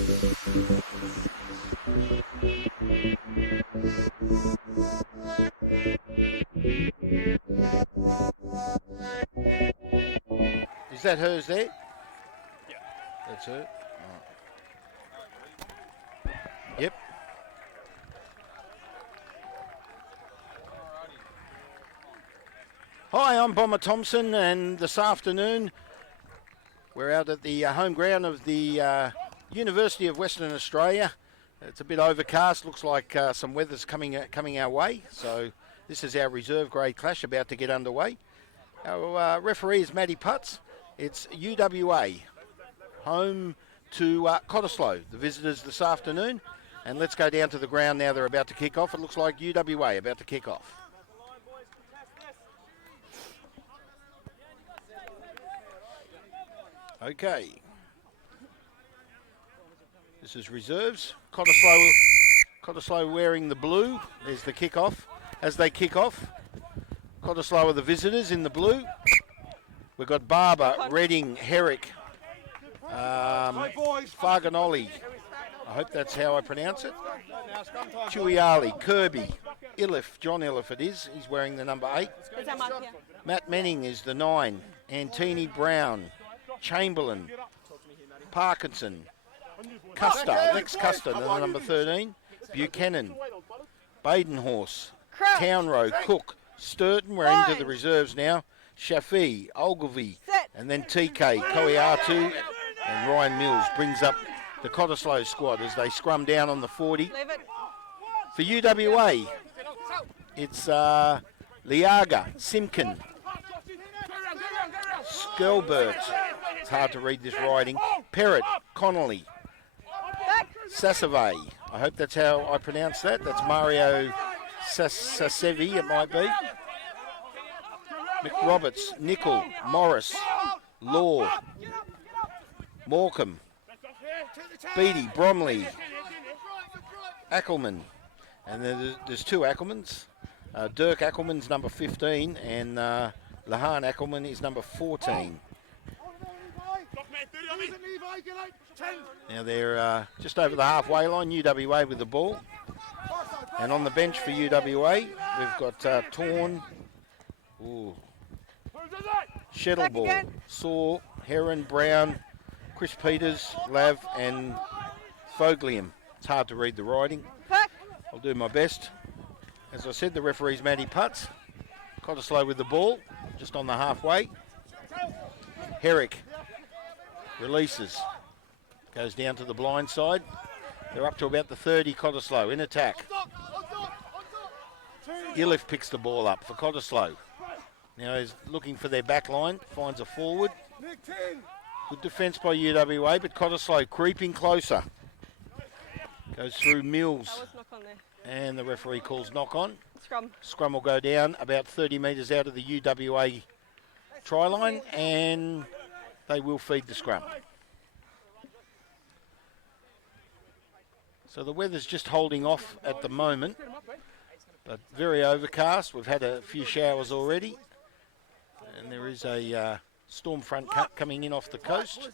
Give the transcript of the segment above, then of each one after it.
Is that hers there? Yeah. That's her. Right. Yep. Hi, I'm Bomber Thompson, and this afternoon we're out at the home ground of the University of Western Australia. It's a bit overcast, looks like some weather's coming our way, so this is our reserve grade clash about to get underway. Our referee is Matty Putz. It's UWA, home to Cottesloe, the visitors this afternoon. And let's go down to the ground now. They're about to kick off. It looks like UWA about to kick off. Okay. This is reserves. Cottesloe wearing the blue. There's the kick-off. As they kick off, Cottesloe are the visitors in the blue. We've got Barber, Redding, Herrick, Farganoli. I hope that's how I pronounce it. Tuiali, Kirby, Iliff, John Iliff it is. He's wearing the number 8. Matt Menning is the 9. Antini Brown, Chamberlain, Parkinson, Custer, Lex Custer, the number 13. Buchanan, Badenhorse, Townrow, Cook, Sturton, we're into the reserves now. Shafi, Ogilvie, and then TK, Koiatu, and Ryan Mills brings up the Cottesloe squad as they scrum down on the 40. For UWA, it's Liaga, Simkin, Skelbert, it's hard to read this writing, Perrott, Connolly, Sasavay, I hope that's how I pronounce that. That's Mario Sasevi, it might be. McRoberts, Nickel, Morris, Law, Morecambe, Beattie, Bromley, Ackelman. And then there's 2 Ackelmans. Dirk Ackelman's number 15 and Lahan Ackelman is number 14. Now they're just over the halfway line, UWA with the ball. And on the bench for UWA, we've got Torn, Shettleball, Saw, Heron, Brown, Chris Peters, Lav and Foglium. It's hard to read the writing. I'll do my best. As I said, the referee's Matty Putz. Cottesloe with the ball, just on the halfway. Herrick releases, goes down to the blind side. They're up to about the 30, Cottesloe in attack. Iliff picks the ball up for Cottesloe. Now he's looking for their back line, finds a forward. Good defence by UWA, but Cottesloe creeping closer. Goes through Mills. And the referee calls knock on. Scrum will go down about 30 metres out of the UWA try line, and they will feed the scrum. So the weather's just holding off at the moment, but very overcast. We've had a few showers already, and there is a storm front coming in off the coast.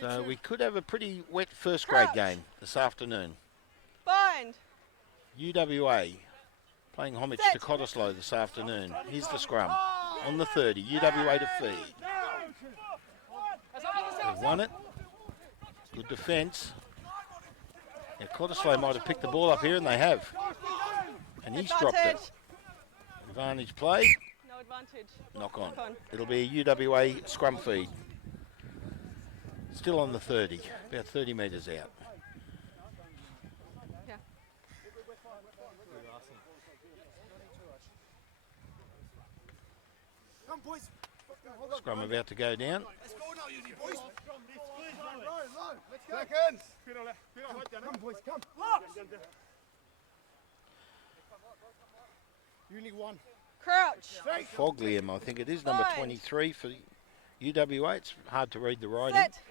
So we could have a pretty wet first grade game this afternoon. Bind. UWA playing homage to Cottesloe this afternoon. Here's the scrum on the 30. UWA to feed. They've won it. Good defence. Yeah, Cottesloe might have picked the ball up here, and they have. And he's dropped it. Advantage play. No advantage. Knock on. It'll be a UWA scrum feed. Still on the 30, about 30 metres out. Yeah. Scrum about to go down. Let's go now, uni boys. Seconds. Come, boys, come. Uni 1. Crouch. Foglium, I think it is, number 23 for UWA. It's hard to read the writing. Set.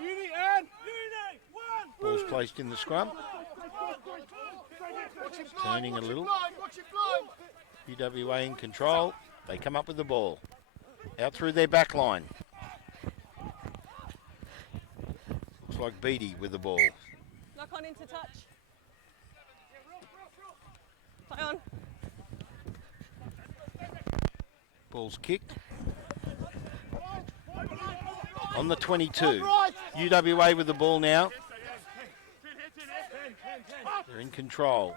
Uni and Uni 1. Ball's placed in the scrum. Turning a little. UWA in control. They come up with the ball. Out through their back line. like Beattie with the ball. Knock on into touch. Play on. Ball's kicked. On the 22. UWA with the ball now. They're in control.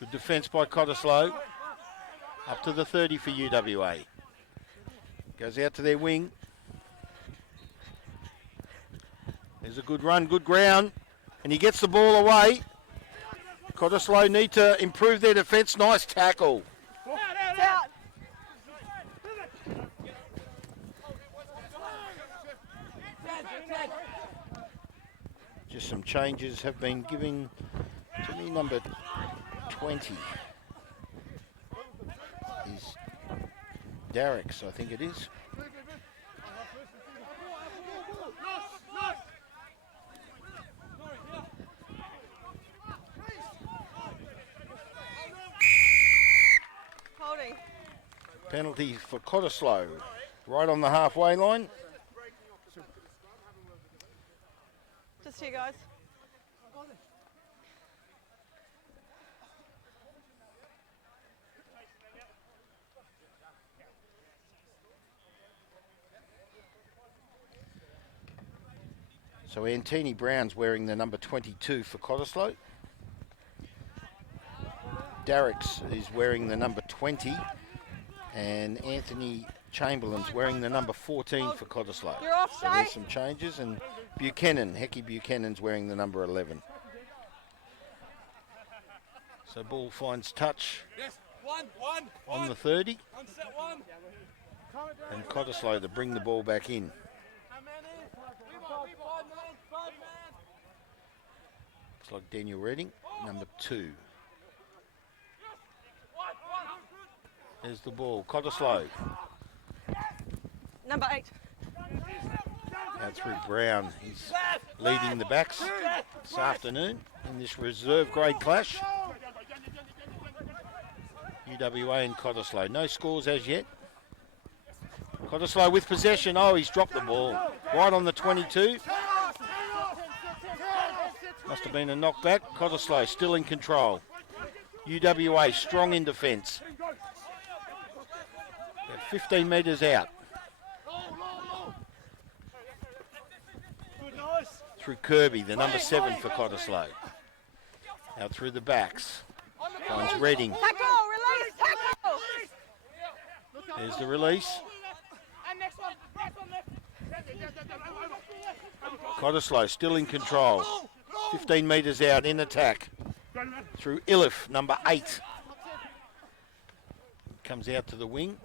Good defence by Cottesloe. Up to the 30 for UWA. Goes out to their wing. There's a good run, good ground. And he gets the ball away. Cottesloe need to improve their defence. Nice tackle. It's out. Just some changes have been given to me. Number 20 is Darricks, I think it is. Holding. Penalty for Cottesloe, right on the halfway line. Just here, guys. So Antini Brown's wearing the number 22 for Cottesloe. Darricks is wearing the number 20. And Anthony Chamberlain's wearing the number 14 for Cottesloe. You're off, So there's Shay. some changes, and Hecky Buchanan's wearing the number 11. So ball finds touch Yes, one. on the 30, On set one. and Cottesloe to bring the ball back in. How many? Five man. Looks like Daniel Redding, number 2. There's the ball, Cottesloe. Number 8. Out through Brown. He's leading the backs this afternoon in this reserve grade clash. UWA and Cottesloe. No scores as yet. Cottesloe with possession. Oh, he's dropped the ball. Right on the 22. Must have been a knockback. Cottesloe still in control. UWA strong in defence. About 15 metres out. Through Kirby, the number 7 for Cottesloe. Out through the backs. Finds Redding. Tackle, release, tackle. There's the release. Cottesloe still in control. 15 metres out in attack. Through Iliff, number 8. Comes out to the wing.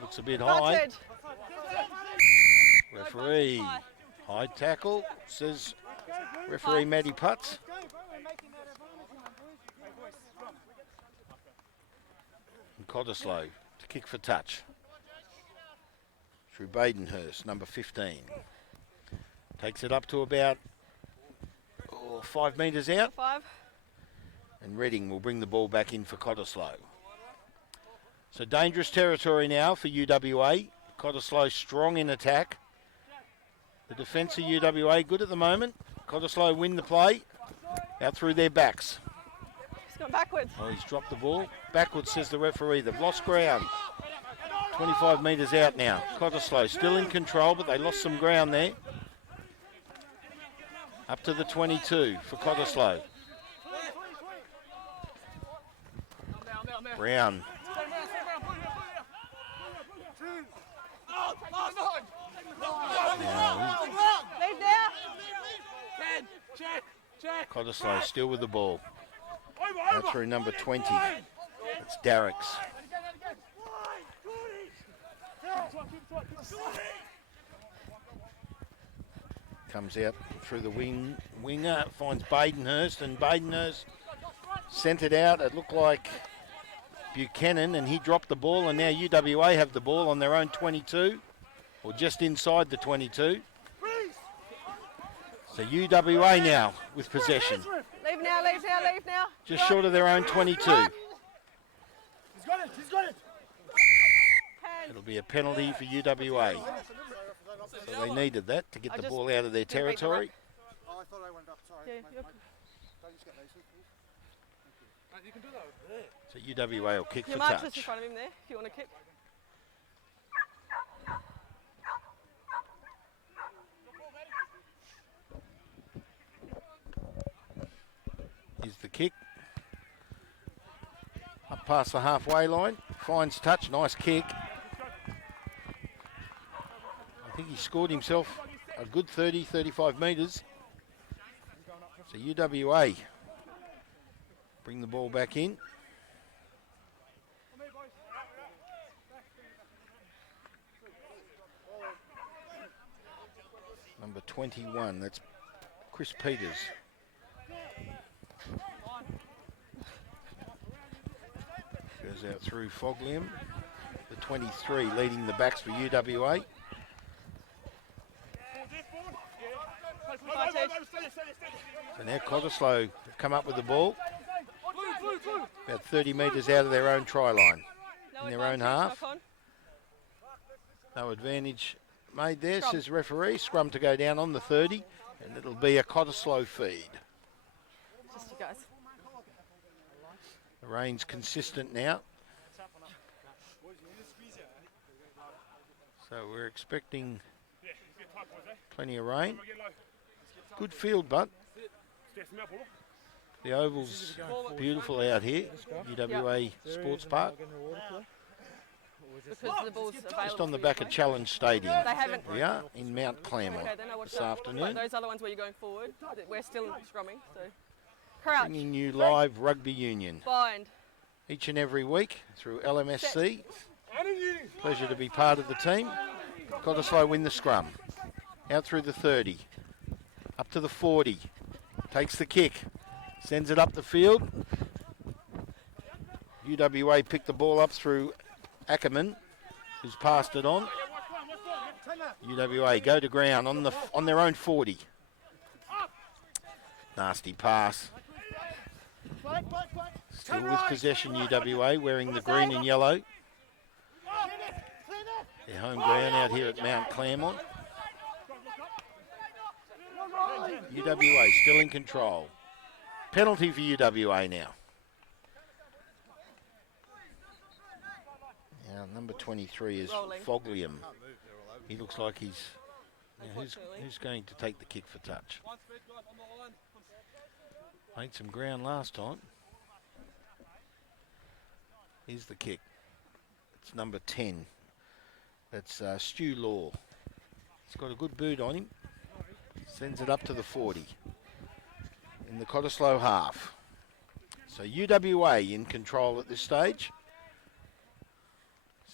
Looks a bit high. Bunted. Referee. High tackle, says referee Matty Putz. And Cottesloe to kick for touch. Through Badenhurst, number 15. Takes it up to about 5 metres out. 5. And Redding will bring the ball back in for Cottesloe. So dangerous territory now for UWA. Cottesloe strong in attack. The defence of UWA good at the moment. Cottesloe win the play. Out through their backs. He's gone backwards. Oh, he's dropped the ball. Backwards, says the referee. They've lost ground. 25 metres out now. Cottesloe still in control, but they lost some ground there. Up to the 22 for Cottesloe. Brown. Leave there. Cottesloe still with the ball. Out through number 20. It's Darricks. Comes out through the winger, finds Badenhurst, and Badenhurst sent it out. It looked like Buchanan, and he dropped the ball, and now UWA have the ball on their own 22, or just inside the 22. So UWA now with possession, Leave now, leave now, leave now. just short of their own 22. He's got it. It'll be a penalty for UWA. So they needed that to get the ball out of their didn't beat the territory. Oh, I thought I went up. Sorry. Yeah, Don't just get lazy, please. Mate, you can do that over there. So UWA will kick Your for mark's just in touch. front of him there, if you want to kick. Here's the kick. Up past the halfway line. Finds touch. Nice kick. I think he scored himself a good 30, 35 metres. So UWA bring the ball back in. Number 21, that's Chris Peters. Goes out through Foglium, the 23 leading the backs for UWA. So now Cottesloe have come up with the ball. About 30 metres out of their own try line. No In their own advantage, half. knock on. No advantage made there, says referee. Scrum to go down on the 30, and it'll be a Cottesloe feed. Just you guys. The rain's consistent now. So we're expecting plenty of rain. Good field, but the oval's beautiful out here, UWA Sports Park. Because the ball's available. Just on the for back you, of mate. Challenge Stadium. They haven't. We are in Mount Claremont Okay, then I watch this that. afternoon. Like those other ones where you're going forward, we're still scrumming. So, crouch, Bringing you live rugby union bind. each and every week through LMSC. Pleasure to be part of the team. Cottesloe win the scrum. Out through the 30. Up to the 40. Takes the kick. Sends it up the field. UWA picked the ball up through Ackerman, who's passed it on. UWA go to ground on their own 40. Nasty pass. Still with possession, UWA wearing the green and yellow. Their home ground out here at Mount Claremont. UWA still in control. Penalty for UWA now. Now number 23 is Rolling. Foglium. He looks like he's... Now who's going to take the kick for touch? One speed, guys, on the line. Made some ground last time. Here's the kick. It's number 10. That's Stu Law. He's got a good boot on him. Sends it up to the 40. In the Cottesloe half. So UWA in control at this stage.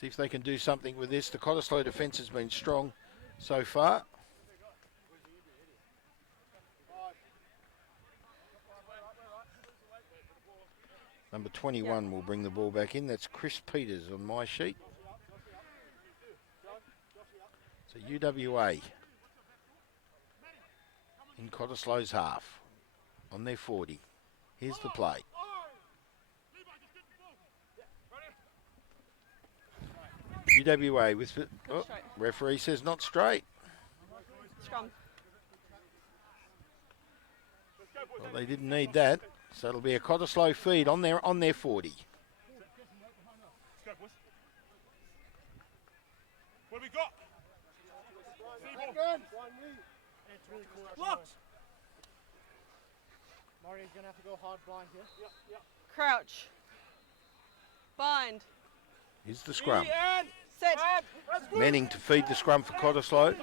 See if they can do something with this. The Cottesloe defence has been strong so far. Number 21 will bring the ball back in. That's Chris Peters on my sheet. So UWA in Cottesloe's half on their 40. Here's the play. UWA with the, oh, referee says not straight. Scrum. Well, they didn't need that, so it'll be a Cottesloe feed on their 40. What we got? Locked. Mario's going to have to go hard blind here. Crouch. Bind. Here's the scrum. Set. Manning to feed the scrum for Cottesloe.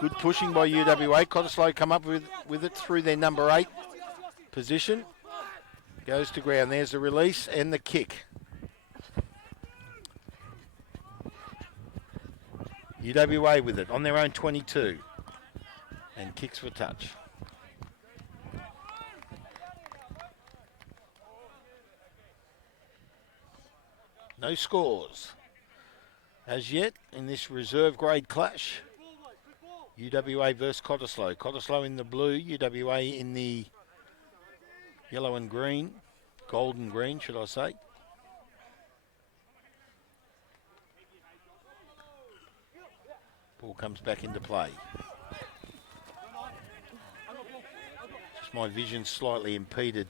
Good pushing by UWA. Cottesloe come up with it through their number 8 position. Goes to ground. There's the release and the kick. UWA with it on their own 22. And kicks for touch. No scores as yet in this reserve grade clash. UWA versus Cottesloe. Cottesloe in the blue, UWA in the yellow and green, golden green should I say. Ball comes back into play. Just my vision slightly impeded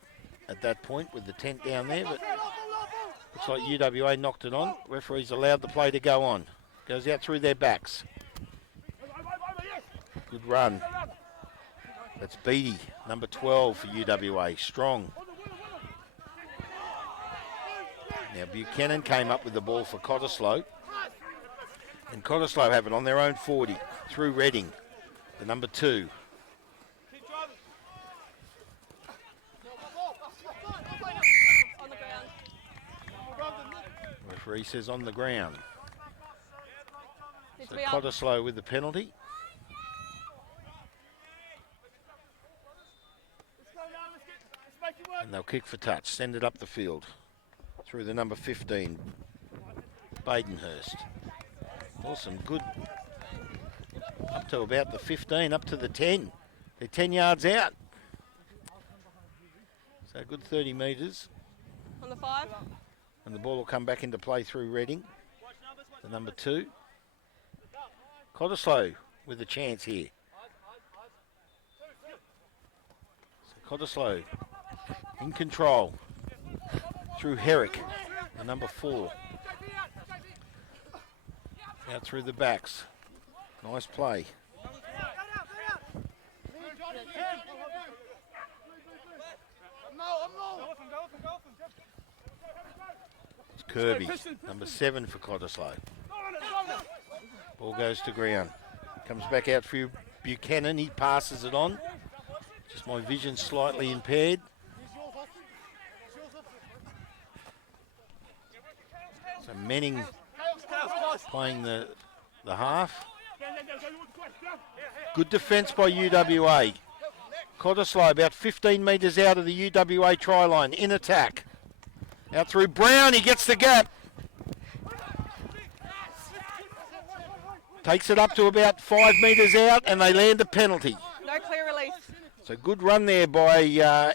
at that point with the tent down there, but looks like UWA knocked it on. Referee's allowed the play to go on. Goes out through their backs. Good run. That's Beattie, number 12 for UWA. Strong. Now Buchanan came up with the ball for Cottesloe. And Cottesloe have it on their own 40 through Reading, the number 2. On the ground. Referee says on the ground. Needs So to be up. Cottesloe with the penalty. And they'll kick for touch. Send it up the field through the number 15, Badenhurst. Awesome, good. Up to about the 15, up to the 10. They're 10 yards out. So a good 30 metres. On the 5. And the ball will come back into play through Reading, the number 2. Cottesloe with a chance here. So Cottesloe in control through Herrick, the number 4. Out through the backs. Nice play. It's Kirby, number 7 for Cottesloe. Ball goes to ground. Comes back out for Buchanan. He passes it on. Just my vision slightly impaired. So Manning playing the half. Good defence by UWA. Cottesloe about 15 metres out of the UWA try line in attack. Out through Brown, he gets the gap. Takes it up to about 5 metres out and they land a penalty. No clear release. So good run there by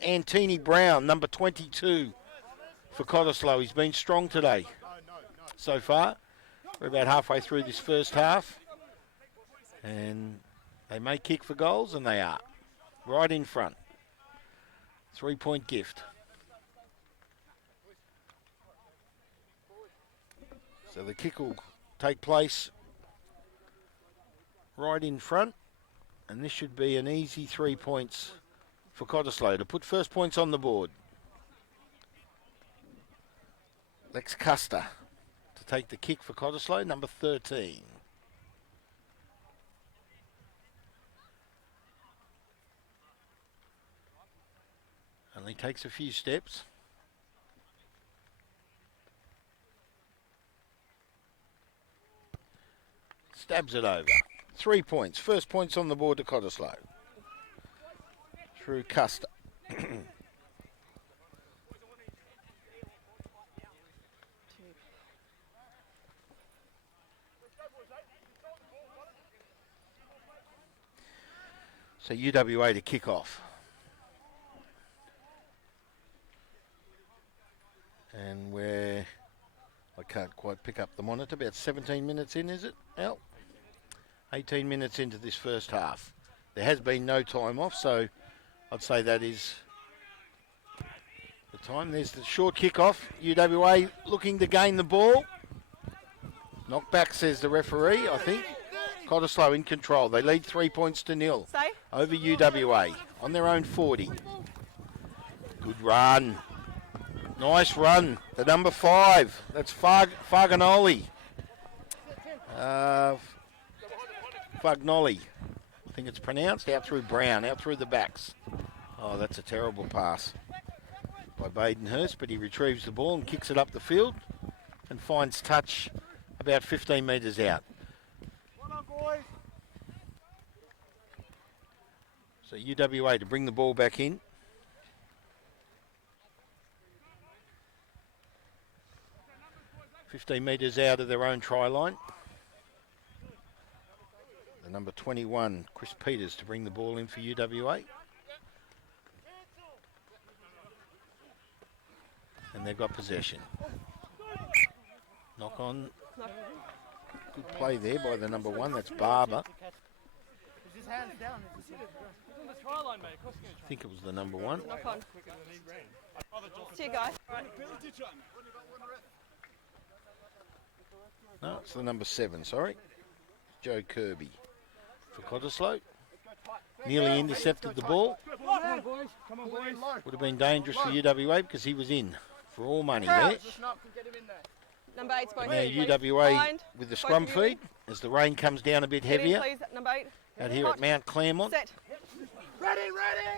Antini Brown, number 22 for Cottesloe. He's been strong today so far. We're about halfway through this first half. And they may kick for goals, and they are. Right in front. 3-point gift. So the kick will take place right in front. And this should be an easy 3 points for Cottesloe to put first points on the board. Lex Custer to take the kick for Cottesloe, number 13. Only takes a few steps. Stabs it over. 3 points. First points on the board to Cottesloe. Through Custer. So UWA to kick off. And we're, I can't quite pick up the monitor, about 17 minutes in, is it, Al? 18 minutes into this first half. There has been no time off, so I'd say that is the time. There's the short kick-off. UWA looking to gain the ball. Knockback, says the referee, I think. Cottesloe in control. They lead 3 points to nil Say. over UWA on their own 40. Good run. Nice run. The number 5. That's Fagnoli. Fagnoli. I think it's pronounced. Out through Brown. Out through the backs. Oh, that's a terrible pass by Badenhurst, but he retrieves the ball and kicks it up the field and finds touch about 15 metres out. So UWA to bring the ball back in. .15 metres out of their own try line. The number 21, Chris Peters, to bring the ball in for UWA. And they've got possession. Knock on. Good play there by the number 1. That's Barber. Is his hands down? He's on the try line, mate. Of course he's I think it was the number 1. Knock on. quicker than he ran. See you guys. No, it's the number 7, sorry. Joe Kirby for Cottesloe. Nearly intercepted the ball. Come on, boys. Come on, boys. Would have been dangerous for UWA because he was in for all money there. Number 8's both. Now in, please. UWA Bind. with the Both scrum of you in. feed as the rain comes down a bit Get in, heavier please, number 8. out here at Mount Claremont. Set.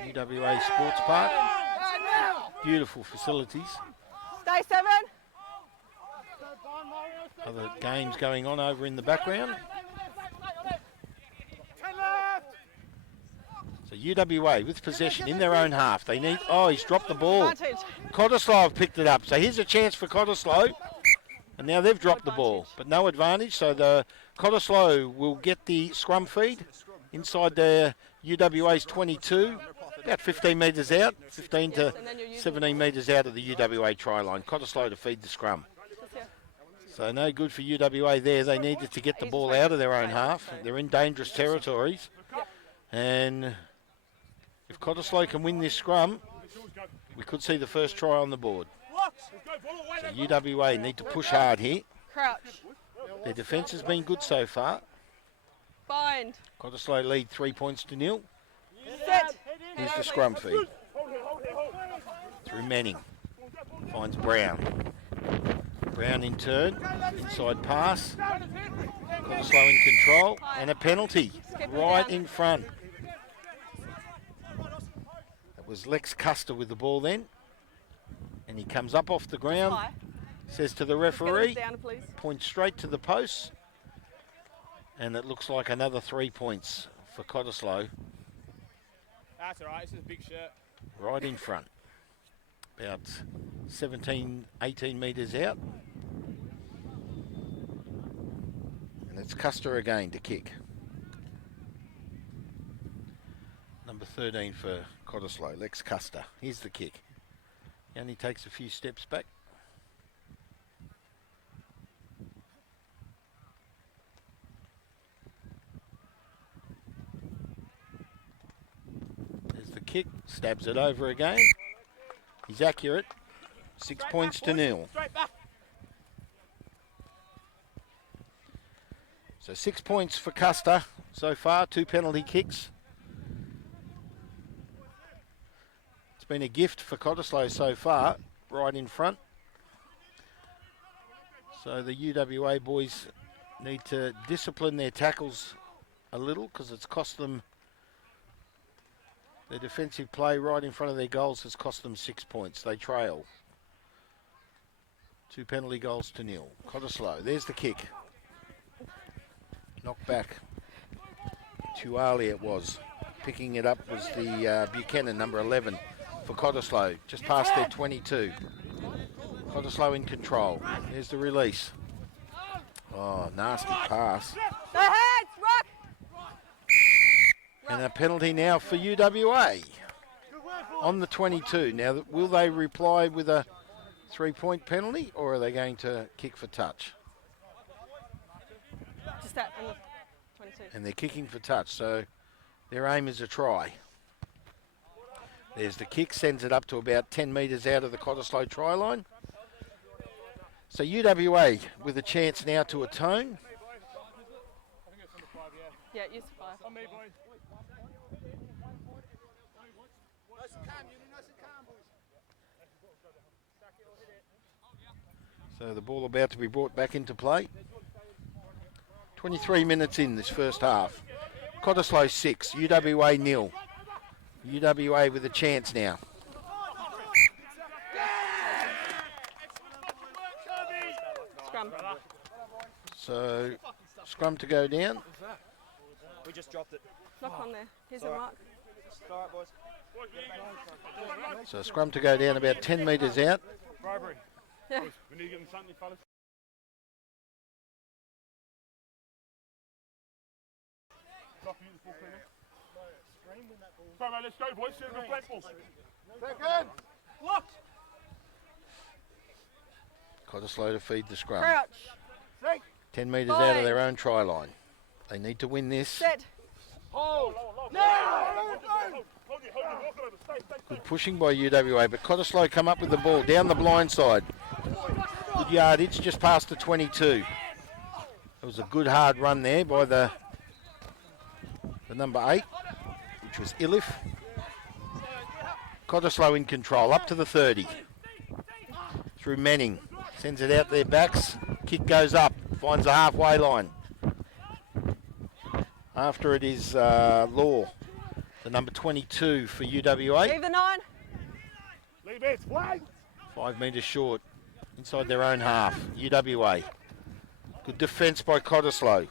UWA Sports Park. Beautiful facilities. Stay 7. Other games going on over in the background. So UWA with possession in their own half. They need. Oh, he's dropped the ball. Advantage. Cottesloe have picked it up. So here's a chance for Cottesloe. And now they've dropped the ball, but no advantage. So the Cottesloe will get the scrum feed inside their UWA's 22, about 15 metres out, 15 to 17 metres out of the UWA try line. Cottesloe to feed the scrum. So no good for UWA there. They needed to get the ball out of their own half. They're in dangerous territories. And if Cottesloe can win this scrum, we could see the first try on the board. So UWA need to push hard here. Crouch. Their defence has been good so far. Bind. Cottesloe lead 3 points to nil. Set. Here's the scrum feed. Through Manning. Finds Brown. Brown in turn. Inside pass. Cottesloe in control. And a penalty right in front. That was Lex Custer with the ball then. And he comes up off the ground. High. Says to the Get referee. it down, please. Points straight to the post. And it looks like another 3 points for Cottesloe. That's all right. This is a big shirt. Right in front. About 17, 18 metres out. And it's Custer again to kick. Number 13 for Cottesloe, Lex Custer. Here's the kick. He only takes a few steps back. There's the kick, stabs it over again. He's accurate. 6 points to nil. Straight back. So 6 points for Custer so far, 2 penalty kicks. It's been a gift for Cottesloe so far, right in front. So the UWA boys need to discipline their tackles a little because it's cost them. Their defensive play right in front of their goals has cost them 6 points. They trail. 2 penalty goals to nil. Cottesloe, there's the kick. Knocked back. Too early it was. Picking it up was the Buchanan, number 11 for Cottesloe. Just past their 22. Cottesloe in control. There's the release. Oh, nasty pass. Go ahead, rock. And a penalty now for UWA on the 22. Now, will they reply with a 3-point penalty or are they going to kick for touch? Just that on the 22. And they're kicking for touch, so their aim is a try. There's the kick, sends it up to about 10 metres out of the Cottesloe try line. So UWA with a chance now to atone. Yeah, use 5. On me, boys. So the ball about to be brought back into play. 23 minutes in this first half. Cottesloe 6, UWA 0. UWA with a chance now. Scrum. So scrum to go down. We just dropped it. Knock on there. Here's the mark. All right, boys. So scrum to go down about 10 metres out. Bribery. Yeah. We need to get them something, fellas. Drop you the full cleaner. Come on, let's go, boys. See the flat ball. Second. Locked. Cottesloe to feed the scrum. Crouch. 10 metres out of their own try line. They need to win this. Set. Good pushing by UWA, but Cottesloe come up with the ball down the blind side. Good yardage, just past the 22. It was a good hard run there by the number 8, which was Ilif. Cottesloe in control, up to the 30. Through Manning, sends it out their backs. Kick goes up, finds the halfway line. After it is Law, the number 22 for UWA. Leave the 9. Leave it. Flag. 5 metres short, inside their own half. UWA. Good defence by Cottesloe.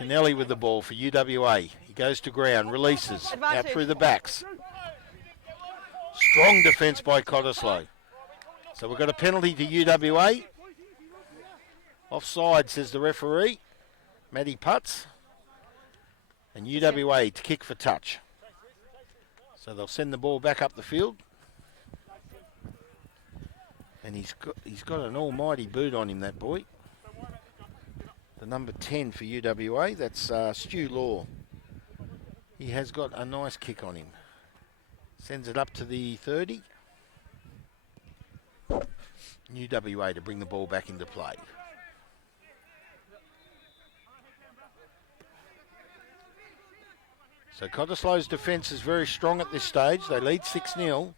Kennelly with the ball for UWA. He goes to ground, releases, Advantage. out through the backs. Strong defence by Cottesloe. So we've got a penalty to UWA. Offside, says the referee. Matty Putz. And UWA to kick for touch. So they'll send the ball back up the field. And he's got an almighty boot on him, that boy. The number 10 for UWA, that's Stu Law. He has got a nice kick on him. Sends it up to the 30. UWA to bring the ball back into play. So Cottesloe's defence is very strong at this stage. They lead 6-0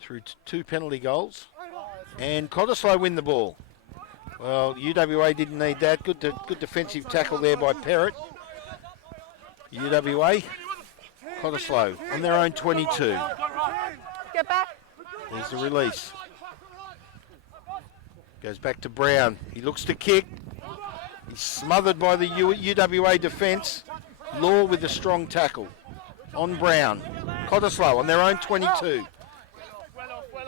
through 2 penalty goals. And Cottesloe win the ball. Well, UWA didn't need that. Good defensive tackle there by Perrott. UWA, Cottesloe on their own 22. Get back. There's the release. Goes back to Brown. He looks to kick. He's smothered by the UWA defence. Law with a strong tackle on Brown. Cottesloe on their own 22.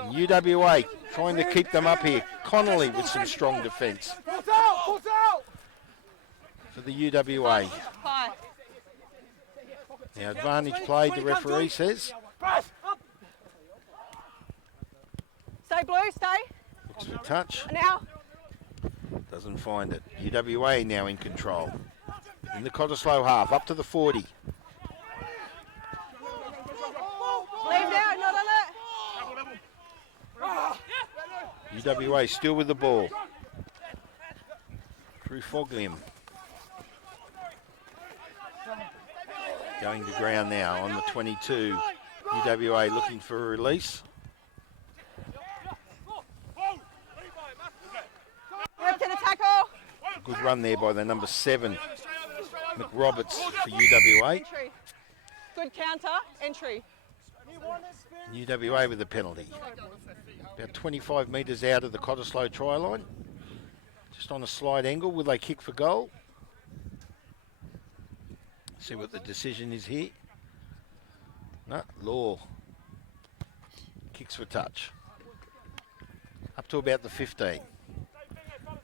And UWA trying to keep them up here. Connolly with some strong defence for the UWA. High. Now advantage played, the referee says. Stay blue, stay. Looks for touch. Now. Doesn't find it. UWA now in control. In the Cottesloe half, up to the 40. Leave now, not on it. UWA still with the ball. Through Foglium. Going to ground now on the 22. UWA looking for a release. Work to the tackle. Good run there by the number 7, McRoberts for UWA. Entry. Good counter, entry. UWA with the penalty. About 25 metres out of the Cottesloe try line. Just on a slight angle. Will they kick for goal? See what the decision is here. No, Law kicks for touch. Up to about the 15.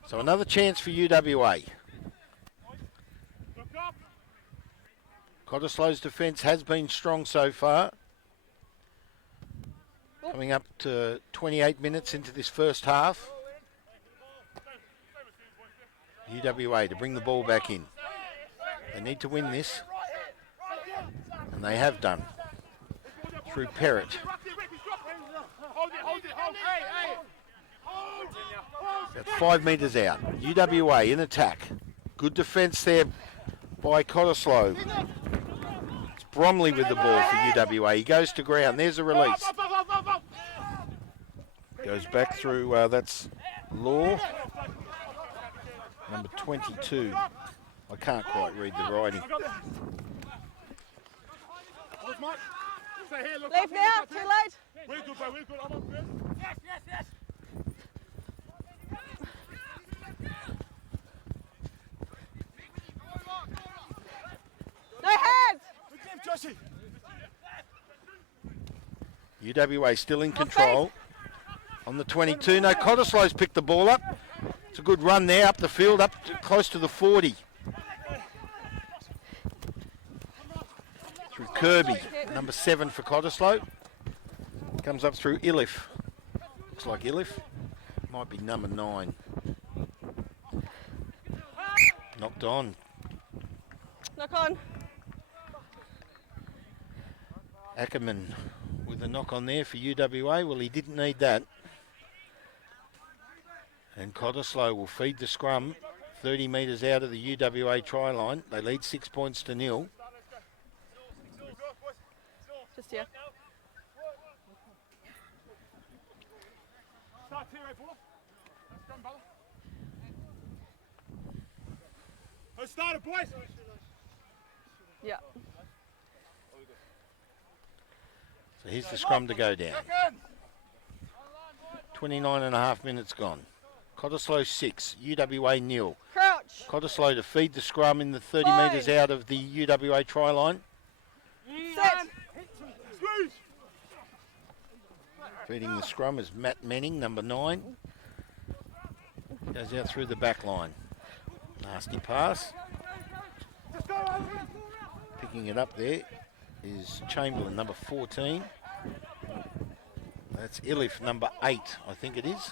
So another chance for UWA. Cottesloe's defence has been strong so far. Coming up to 28 minutes into this first half. UWA to bring the ball back in. They need to win this. And they have done. Through Perrott. About 5 metres out. UWA in attack. Good defence there by Cottesloe. It's Bromley with the ball for UWA. He goes to ground. There's a release. Goes back through, that's Law. Number 22. I can't quite read the writing. Leave now, too late. We're good, bro. We're good. I'm on good. Yes. No hands. UWA still in control. On the 22. No, Cottesloe's picked the ball up. It's a good run there up the field, up to close to the 40. Through Kirby, number 7 for Cottesloe. Comes up through Ilif. Looks like Ilif. Might be number 9. Knocked on. Knock on. Ackerman with a knock on there for UWA. Well, he didn't need that. And Cottesloe will feed the scrum 30 metres out of the UWA try line. They lead 6 points to 0. Just here. Start here, boy. Let's go, brother. Let's start it, boys. Yeah. So here's the scrum to go down. 29 and a half minutes gone. Cottesloe 6, UWA 0. Crouch. Cottesloe to feed the scrum in the 30 metres out of the UWA try line. Set. Feeding the scrum is Matt Manning, number 9. Goes out through the back line. Nasty pass. Picking it up there is Chamberlain, number 14. That's Ilif, number 8, I think it is.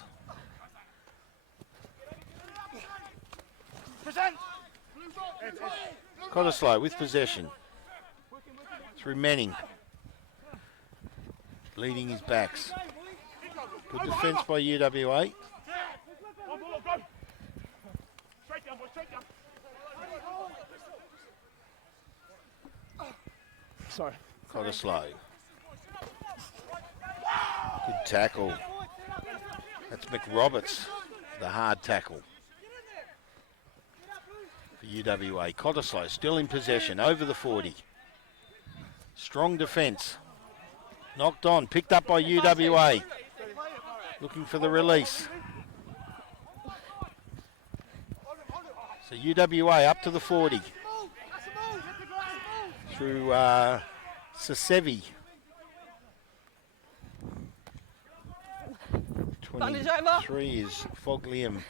Cottesloe with possession. Through Manning. Leading his backs. Good defence by UWA. Sorry. Cottesloe. Good tackle. That's McRoberts, the hard tackle for UWA. Cottesloe still in possession, over the 40. Strong defence. Knocked on, picked up by UWA. Looking for the release. So UWA up to the 40. Through Sasevi. Bandage over. 23 is Foglium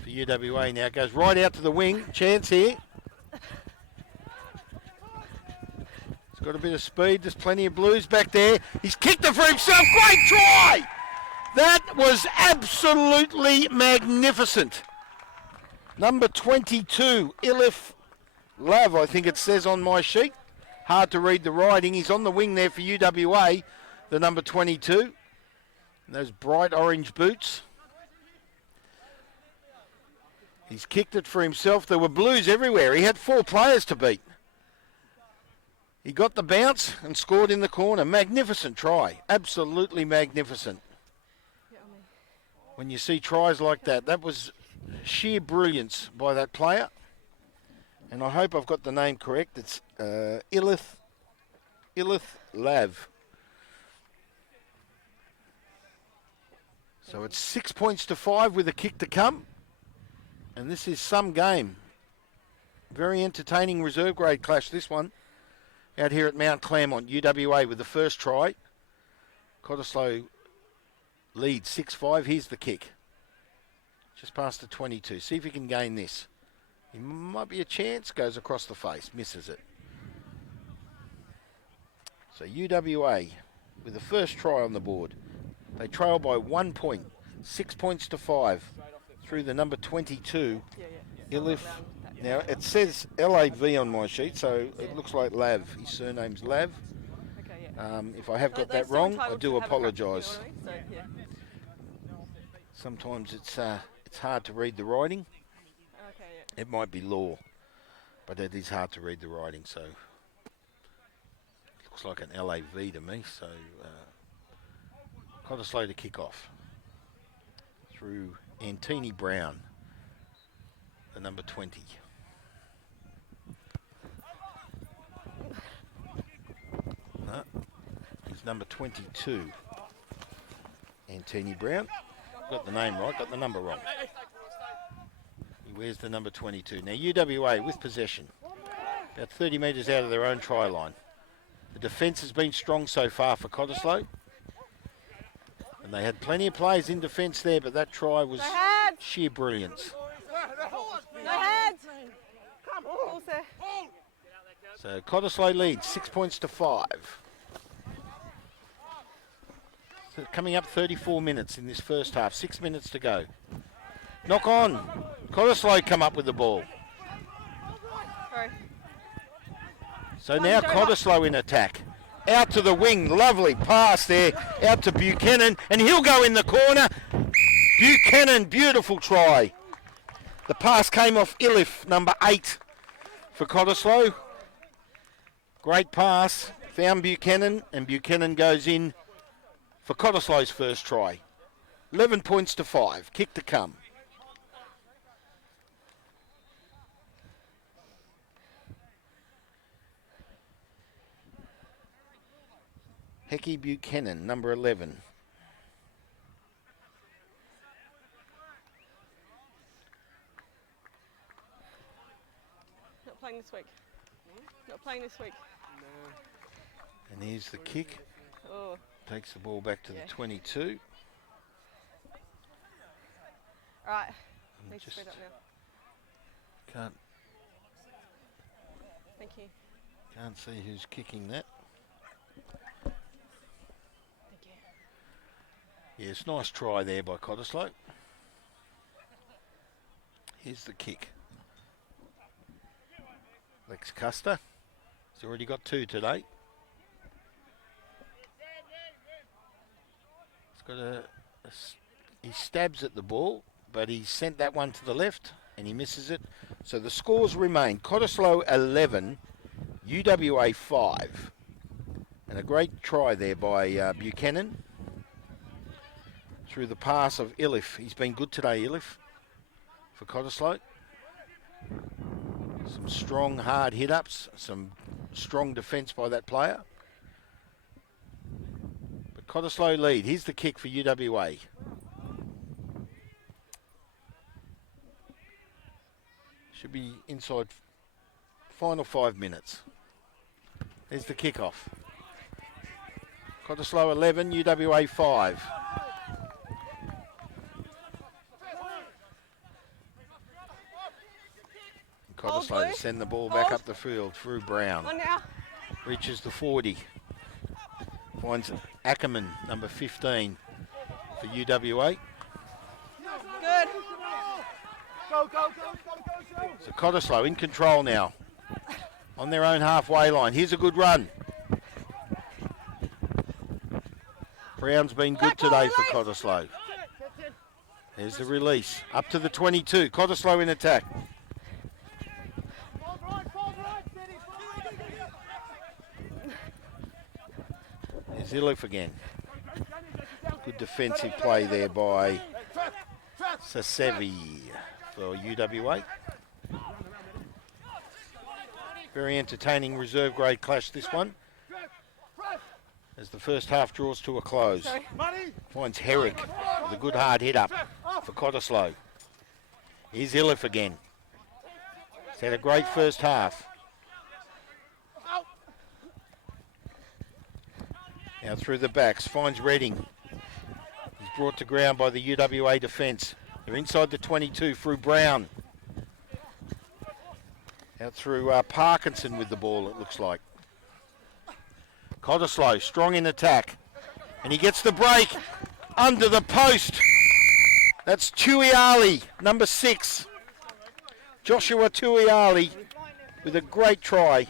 for UWA now. Goes right out to the wing. Chance here. He's got a bit of speed. There's plenty of blues back there. He's kicked it for himself. Great try! That was absolutely magnificent. Number 22, Ilif Lav, I think it says on my sheet. Hard to read the writing. He's on the wing there for UWA, the number 22. And those bright orange boots. He's kicked it for himself. There were blues everywhere. He had 4 players to beat. He got the bounce and scored in the corner. Magnificent try. Absolutely magnificent. When you see tries like that, that was sheer brilliance by that player. And I hope I've got the name correct. It's Ilith Lav. So it's 6 points to 5 with a kick to come. And this is some game. Very entertaining reserve grade clash, this one. Out here at Mount Claremont, UWA with the first try. Cottesloe leads 6-5. Here's the kick. Just past the 22. See if he can gain this. He might be a chance. Goes across the face. Misses it. So UWA with the first try on the board. They trail by 1 point. 6 points to 5 through the number 22. Ilif. Now it says LAV on my sheet, so it looks like Lav. His surname's Lav. If I have got that wrong, I do apologise. Sometimes it's hard to read the writing. It might be law, but it is hard to read the writing, so it looks like an LAV to me. So Cottesloe to kick off through Antini Brown, the number 20. No, he's number 22. Antini Brown. Got the name right, got the number wrong. He wears the number 22. Now UWA with possession. About 30 metres out of their own try line. The defence has been strong so far for Cottesloe. And they had plenty of players in defence there, but that try was sheer brilliance. No hands! Come on. So Cottesloe leads 6 points to 5. So coming up 34 minutes in this first half. 6 minutes to go. Knock on. Cottesloe come up with the ball. So now Cottesloe in attack. Out to the wing, lovely pass there, out to Buchanan, and he'll go in the corner. Buchanan, beautiful try. The pass came off Ilif, number 8 for Cottesloe. Great pass, found Buchanan, and Buchanan goes in for Cottesloe's first try. 11 points to 5, kick to come. Hecky Buchanan, number 11. Not playing this week. Not playing this week. And here's the kick. Oh. Takes the ball back to the 22. All right. Need to speed up now. Thank you. Can't see who's kicking that. Yes, nice try there by Cottesloe. Here's the kick. Lex Custer. He's already got 2 today. He's got he stabs at the ball, but he sent that one to the left and he misses it. So the scores remain Cottesloe 11, UWA 5. And a great try there by Buchanan. Through the pass of Ilif. He's been good today, Ilif, for Cottesloe. Some strong, hard hit-ups, some strong defence by that player. But Cottesloe lead. Here's the kick for UWA. Should be inside final 5 minutes. There's the kick-off. Cottesloe 11, UWA 5. Cottesloe to send the ball back up the field through Brown. On now. Reaches the 40. Finds Ackerman, number 15, for UWA. Good. So Cottesloe in control now. On their own halfway line. Here's a good run. Brown's been good today for Cottesloe. There's the release. Up to the 22. Cottesloe in attack. There's Ilif again. Good defensive play there by Sasevi for UWA. Very entertaining reserve grade clash, this one. As the first half draws to a close. Finds Herrick with a good hard hit up for Cottesloe. Here's Ilif again. He's had a great first half. Now through the backs, finds Redding. He's brought to ground by the UWA defence. They're inside the 22 through Brown. Out through Parkinson with the ball, it looks like. Cottesloe strong in attack. And he gets the break under the post. That's Tuiali, number 6. Joshua Tuiali with a great try.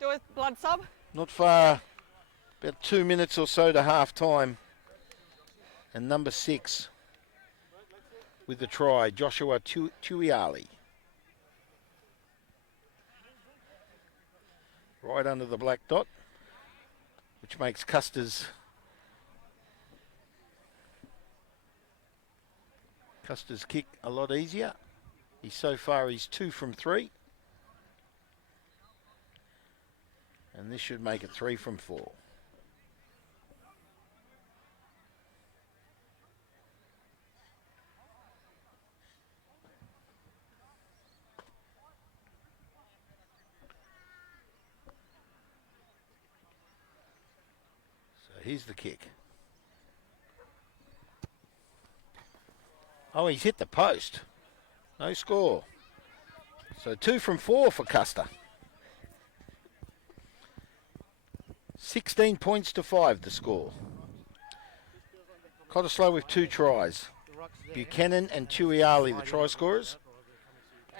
Do a blood sub. Not far, about 2 minutes or so to half time. And number 6 with the try, Joshua Tuiali. Right under the black dot, which makes Custer's kick a lot easier. So far he's 2 from 3. And this should make it 3 from 4. Here's the kick. Oh, he's hit the post. No score. So 2 from 4 for Custer. 16 points to 5 the score. Cottesloe with 2 tries. Buchanan and Tuiali the try scorers.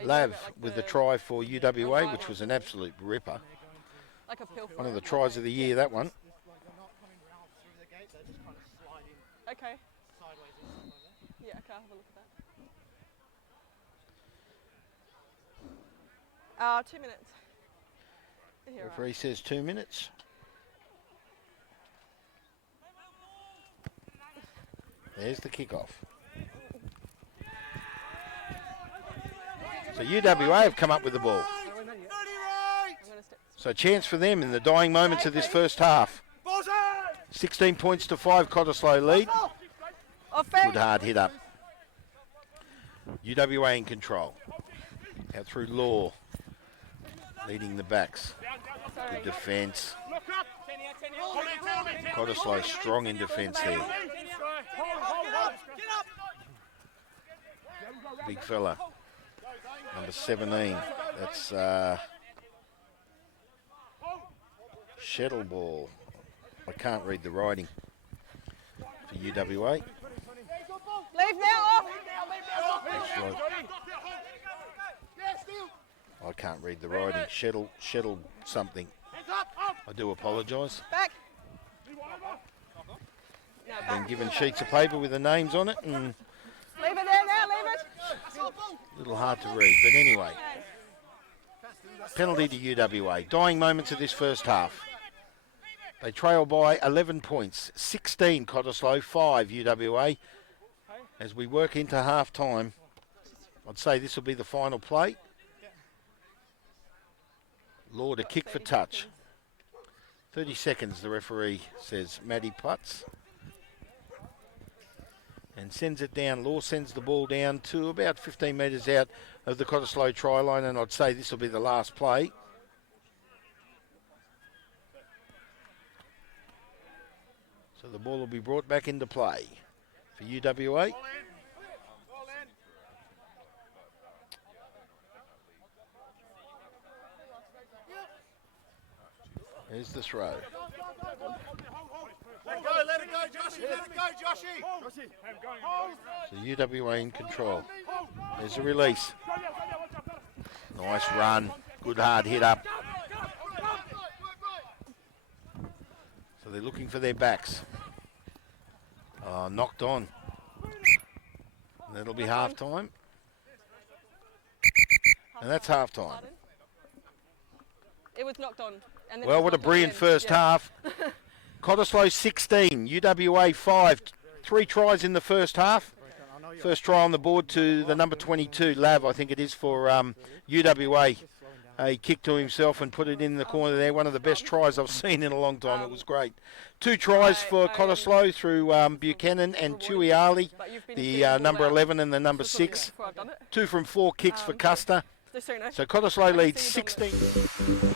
Lav with the try for UWA, which was an absolute ripper. Like a pill. One of the tries of the year, that one. They're not coming round through the gate, they're just kind of sliding Okay. sideways or something like that. Yeah, okay, I'll have a look at that. 2 minutes. Here, Referee says 2 minutes. There's the kickoff. So UWA have come up with the ball. I'm gonna stick. So chance for them in the dying moments of this first half. 16 points to 5, Cottesloe lead. Good hard hit up. UWA in control. Out through Law. Leading the backs. Good defence. Cottesloe strong in defence there. Big fella. Number 17. That's Shettle ball. I can't read the writing for UWA. Leave now off! I can't read the writing. Shettle something. I do apologise. Back! Been given sheets of paper with the names on it, and Leave it there now, leave it! a little hard to read. But anyway, penalty to UWA. Dying moments of this first half. They trail by 11 points. 16 Cottesloe, 5 UWA. As we work into half time, I'd say this will be the final play. Law to kick for touch. 30 seconds, the referee says. Matty putts. And sends it down. Law sends the ball down to about 15 metres out of the Cottesloe try line, and I'd say this will be the last play. So the ball will be brought back into play for UWA. There's the throw. Let it go, Joshy, let it go, Joshy! So UWA in control. There's a release. Nice run. Good hard hit up. So they're looking for their backs. Knocked on. That'll be half time. And that's half time. Pardon? It was knocked on. And then Well, it was what a knocked on brilliant again. first Yeah. half. Cottesloe 16, UWA 5. 3 tries in the first half. First try on the board to the number 22, Lav, I think it is, for UWA. He kicked to himself and put it in the corner there. One of the best tries I've seen in a long time. It was great. 2 tries for Cottesloe through Buchanan and Tuiali, the number 11 and the number 6. Before I've done it. 2 from 4 kicks for Custer. Just so you know. So Cottesloe leads see you done 16.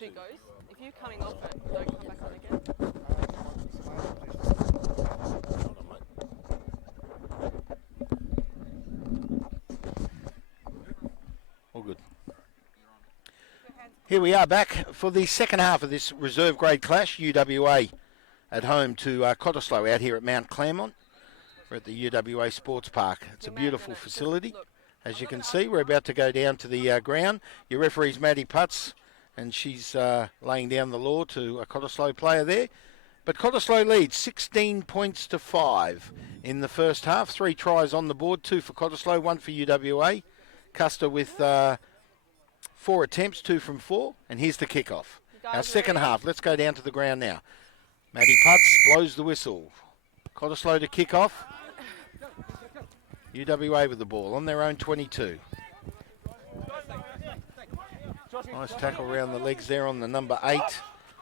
two goes. If you're coming off it, don't come back on again. Hold on, mate. All good. Here we are back for the second half of this reserve grade clash. UWA at home to Cottesloe out here at Mount Claremont. We're at the UWA Sports Park. It's a beautiful facility. As you can see, we're about to go down to the ground. Your referee's Maddie Putz, and she's laying down the law to a Cottesloe player there. But Cottesloe leads 16 points to 5 in the first half. 3 tries on the board, 2 for Cottesloe, 1 for UWA. Custer with 4 attempts, 2 from 4. And here's the kickoff. Our second half. Let's go down to the ground now. Maddie Putz blows the whistle. Cottesloe to kick off. UWA with the ball on their own 22. Nice tackle around the legs there on the number 8.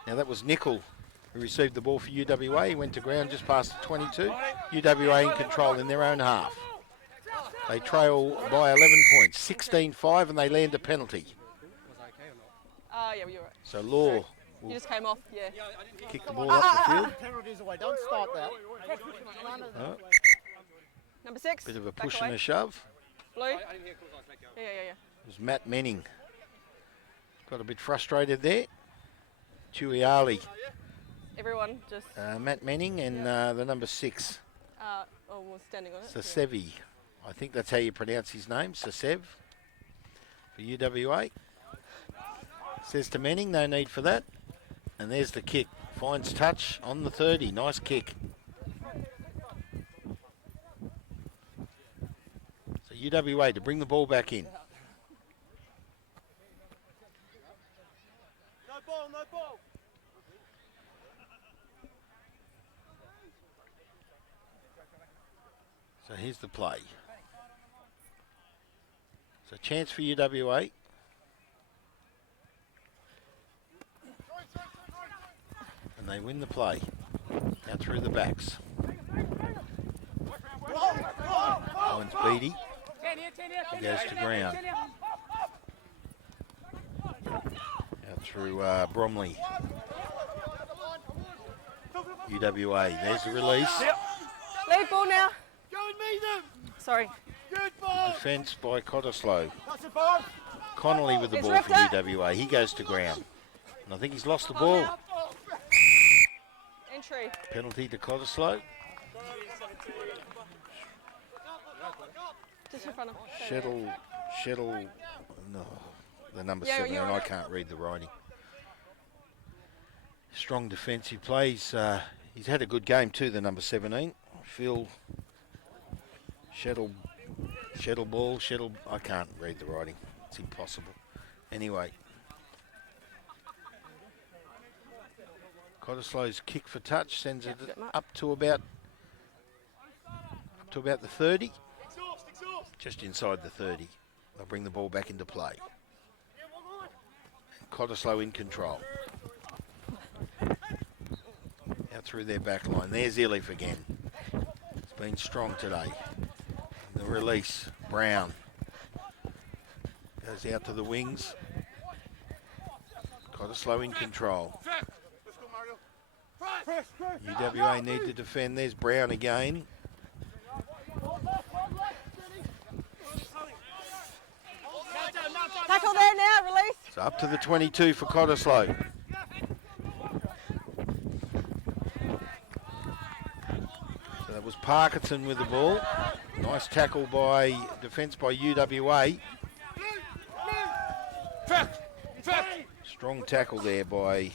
Now that was Nickel who received the ball for UWA. He went to ground just past the 22. UWA in control in their own half. They trail by 11 points, 16-5, and they land a penalty. Yeah, well, you're right. So Law You just came off, yeah. kick the ball up the field. Penalties away. Don't start that. Oh, Number 6. bit of a back push away. and a shove. Blue. Yeah. It was Matt Menning. Got a bit frustrated there. Tuiali, Everyone just. Matt Menning and the number 6, Was standing on it. Sasevi. I think that's how you pronounce his name, Sasev, for UWA. Says to Menning, no need for that. And there's the kick. Finds touch on the 30. Nice kick. So UWA to bring the ball back in. No ball, no ball. So here's the play. So chance for UWA. And they win the play. Out through the backs. Finds Beattie. He goes to ground. Out through Bromley. UWA. There's the release. Lead ball now. Go and meet them. Sorry. Good ball. Defence by Cottesloe. That's it, ball. Connolly with the It's ball for ripped UWA. He goes to ground. And I think he's lost the ball. Entry. Penalty to Cottesloe. Just in front of. Shettle, no, the number Yeah, 7, you're and I right. can't read the writing. Strong defensive plays. He's had a good game too, the number 17. Phil Shettle, I can't read the writing. It's impossible. Anyway. Cottesloe's kick for touch sends it up to about the 30. Just inside the 30. They'll bring the ball back into play. Cottesloe in control. Out through their back line. There's Ilif again. It's been strong today. The release. Brown. Goes out to the wings. Cottesloe in control. UWA need to defend. There's Brown again. Tackle there now, release. So up to the 22 for Cottesloe. So that was Parkinson with the ball. Nice tackle by defence by UWA. Strong tackle there by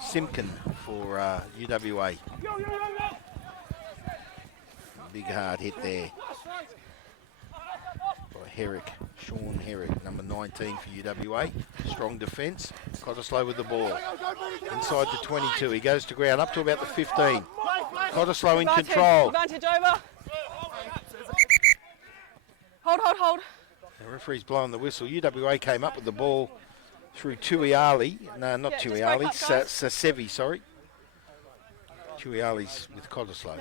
Simpkin for UWA. Big hard hit there by Herrick, Sean Herrick, number 19 for UWA. Strong defence. Cottesloe with the ball. Inside the 22. He goes to ground up to about the 15. Cottesloe in control. Advantage over. Hold. The referee's blowing the whistle. UWA came up with the ball through Tuiali. No, not Yeah, just Tuiali. break up, guys. Sasevi, sorry. Tuiali's with Cottesloe.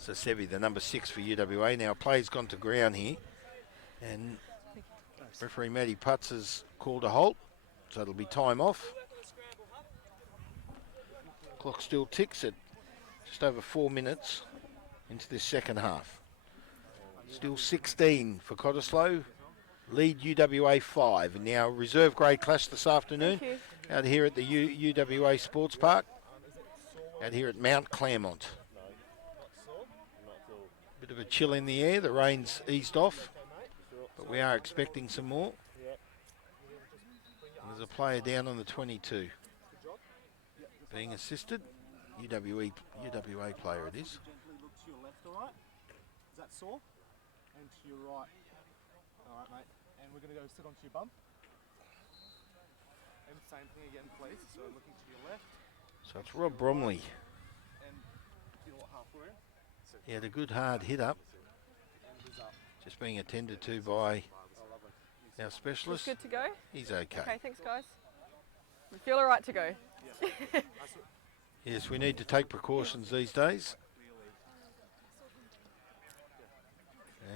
Sasevi, the number 6 for UWA. Now, play's gone to ground here. And Referee Matty Putz has called a halt, so it'll be time off. Clock still ticks at just over 4 minutes into this second half. Still 16 for Cottesloe, lead UWA 5. And now reserve grade clash this afternoon out here at the UWA Sports Park, out here at Mount Claremont. Bit of a chill in the air, the rain's eased off, but we are expecting some more. And there's a player down on the 22 being assisted. UWA player it is. Gently look to your left, all right? Is that sore? And to your right. All right, mate. And we're going to go sit onto your bum. And same thing again, please. So looking to your left. So it's Rob Bromley. And feel what half we're in. He had a good hard hit up. Just being attended to by our specialist. Good to go? He's okay. Okay, thanks guys. We feel all right to go. Yes, we need to take precautions these days.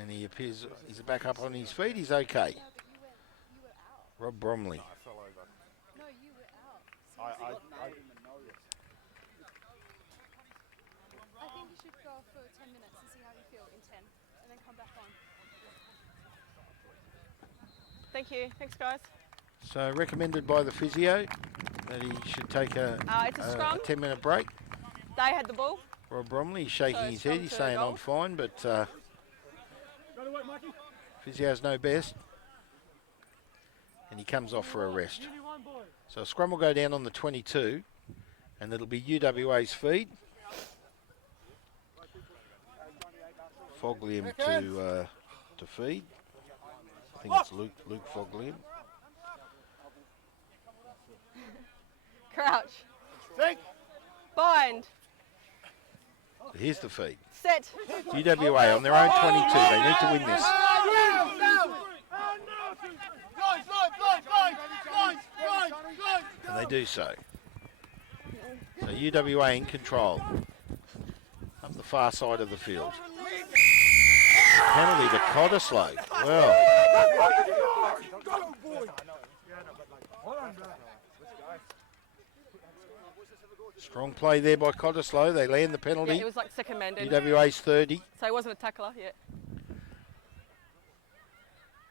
And he appears, he's back up on his feet, he's okay. Rob Bromley. No, you were out. I I think you should go for 10 minutes and see how you feel in 10, and then come back on. Thank you. Thanks guys. So recommended by the physio that he should take a It's a scrum. 10-minute break. They had the ball. Rob Bromley, he's shaking So his scrum head, he's to saying goal. I'm fine, but physio's no best. And he comes off for a rest. So scrum will go down on the 22, and it'll be UWA's feed. Foglium to feed. I think it's Luke Foglium. Crouch. Think. Bind. But here's the feed. Set. UWA on their own 22. They need to win this. And they do so. So UWA in control. Up the far side of the field. Penalty to Cottesloe. Well, strong play there by Cottesloe. They land the Yeah, penalty. it was like second mended. UWA's 30. So he wasn't a tackler yet.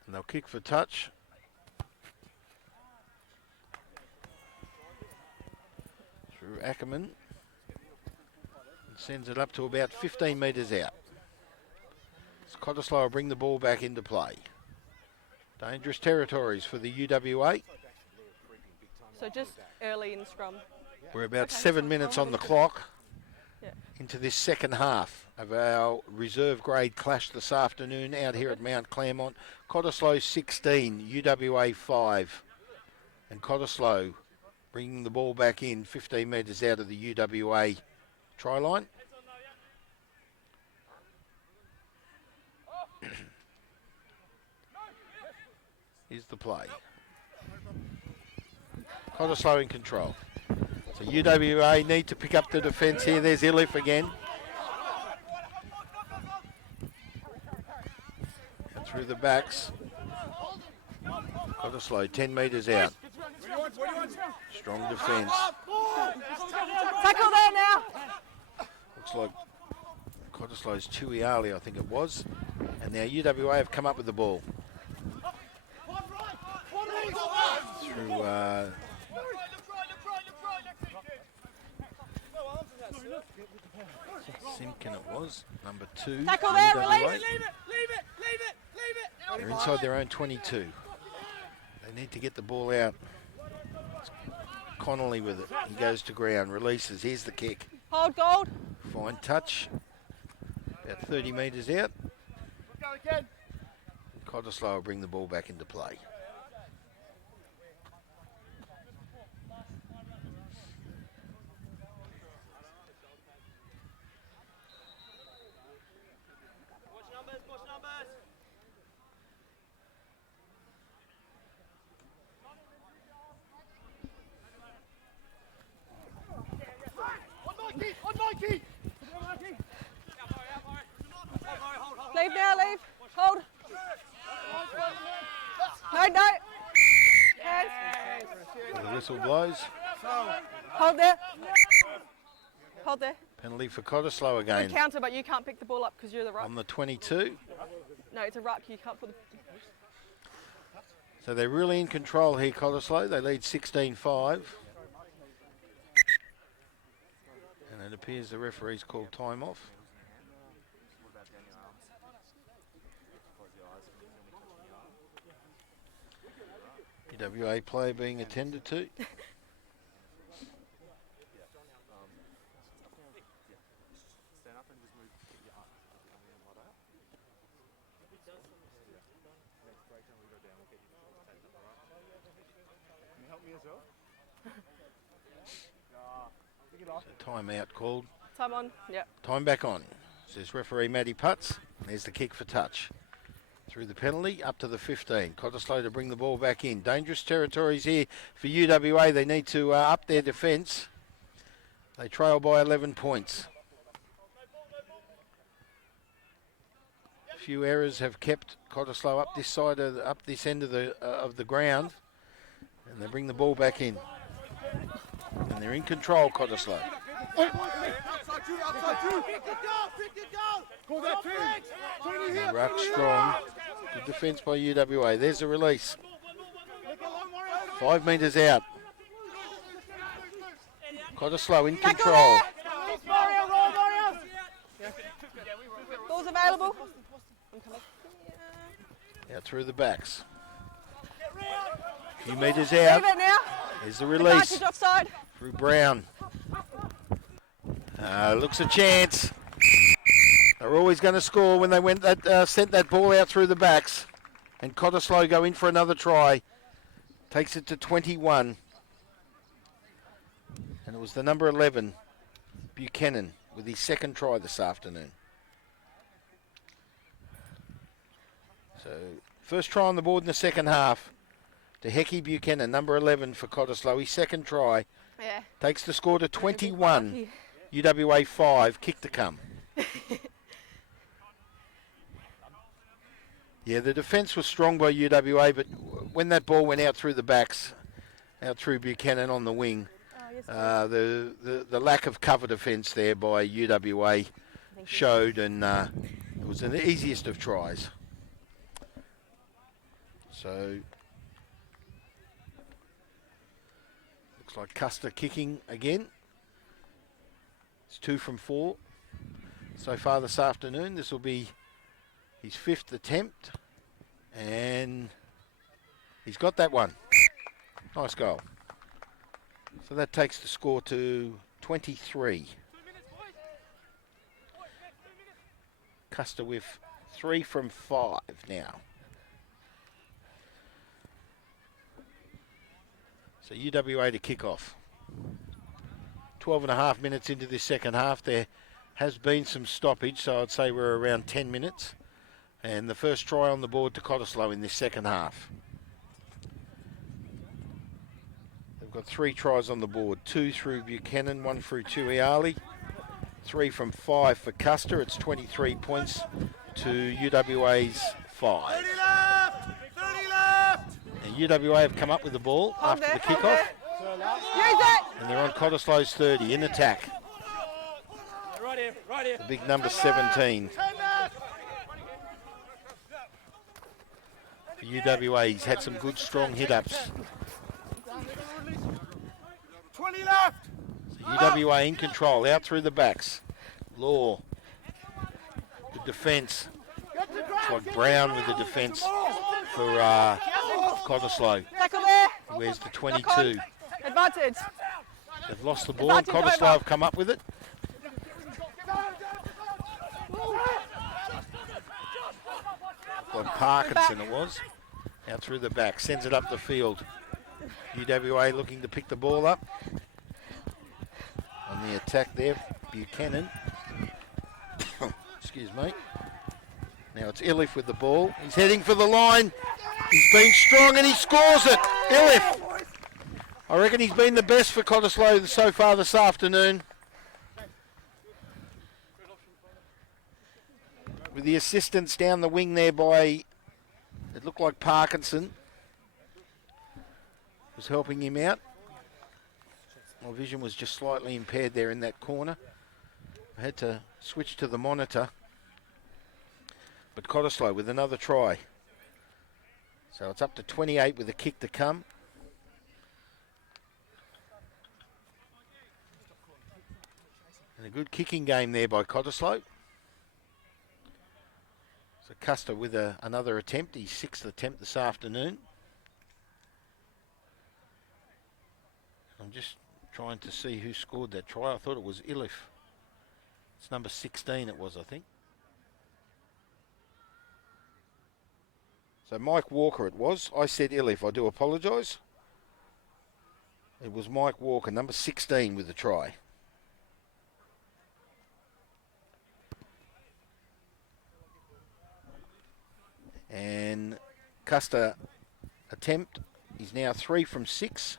And they'll kick for touch. Through Ackerman. And sends it up to about 15 metres out. So Cottesloe will bring the ball back into play. Dangerous territories for the UWA. So just early in scrum. We're about 7 minutes on the clock Yeah. into this second half of our reserve grade clash this afternoon out here at Mount Claremont. Cottesloe 16, UWA 5. And Cottesloe bringing the ball back in 15 metres out of the UWA try line. Here's the play. Cottesloe in control. So UWA need to pick up the defence here. There's Ilif again. And through the backs. Cottesloe 10 metres out. Strong defence. Tackle there now. Looks like Cottesloe's Tuiali, I think it was. And now UWA have come up with the ball. Through Simpkin it was, number 2. Tackle there, UWA. release. They're inside their own 22. They need to get the ball out. It's Connolly with it. He goes to ground, releases. Here's the kick. Hold gold. Fine touch. About 30 metres out. Cottesloe will bring the ball back into play. Leave now, leave. Hold. No, no. Hands. The whistle blows. Hold there. Hold there. Penalty for Cottesloe Good again. counter, but you can't pick the ball up because you're the ruck. On the 22. No, it's a ruck. You can't put the... So they're really in control here, Cottesloe. They lead 16-5. And it appears the referee's called time off. UWA player being attended to. Timeout called. Time on. Yep. Time back on. Says referee Matty Putz. There's the kick for touch. Through the penalty, up to the 15. Cottesloe to bring the ball back in. Dangerous territories here for UWA. They need to up their defence. They trail by 11 points. A few errors have kept Cottesloe up this side of up this end of the ground, and they bring the ball back in. And they're in control, Cottesloe. Ruck strong. Good defence by UWA. There's a release. 5 metres out. Cottesloe in control. Ball's available. Out through the backs. A few metres out. Leave it now. There's the release. Advantage offside. Through Brown. Looks a chance. They're always going to score when they sent that ball out through the backs. And Cottesloe go in for another try. Takes it to 21. And it was the number 11, Buchanan, with his second try this afternoon. So, first try on the board in the second half to Hecky Buchanan, number 11 for Cottesloe. His second try takes the score to 21. UWA 5, kick to come. Yeah, the defence was strong by UWA, but when that ball went out through the backs, out through Buchanan on the wing, the lack of cover defence there by UWA showed, and it was the easiest of tries. So, looks like Custer kicking again. It's 2 from 4 so far this afternoon. This will be his 5th attempt, and he's got that one. Nice goal. So that takes the score to 23. Custer with 3 from 5 now. So UWA to kick off. 12.5 minutes into this second half. There has been some stoppage, so I'd say we're around 10 minutes. And the first try on the board to Cottesloe in this second half. They've got 3 tries on the board. 2 through Buchanan, 1 through Tuiali. 3 from 5 for Custer. It's 23 points to UWA's 5. 30 left! 30 left! And UWA have come up with the ball after the kickoff. Use it! And they're on Cottesloe's 30 in attack. Right here, right here. The big number 17. For UWA, he's had some good strong hit-ups. 20 left! So UWA in control, out through the backs. Law. Good defence. It's like Brown with the defence for Cottesloe. Tackle there. He wears the 22. Advantage. They've lost the ball. Cottesloe have come up with it. Like Parkinson it was. Out through the back. Sends it up the field. UWA looking to pick the ball up. On the attack there, Buchanan. Excuse me. Now it's Ilif with the ball. He's heading for the line. He's been strong and he scores it. Ilif. I reckon he's been the best for Cottesloe so far this afternoon. With the assistance down the wing there by, it looked like Parkinson. was helping him out. My vision was just slightly impaired there in that corner. I had to switch to the monitor. But Cottesloe with another try. So it's up to 28 with a kick to come. And a good kicking game there by Cottesloe. So Custer with another attempt, his 6th attempt this afternoon. I'm just trying to see who scored that try. I thought it was Ilif. It's number 16 it was, I think. So Mike Walker it was. I said Ilif, I do apologise. It was Mike Walker, number 16 with the try. And Custer attempt is now 3 from 6.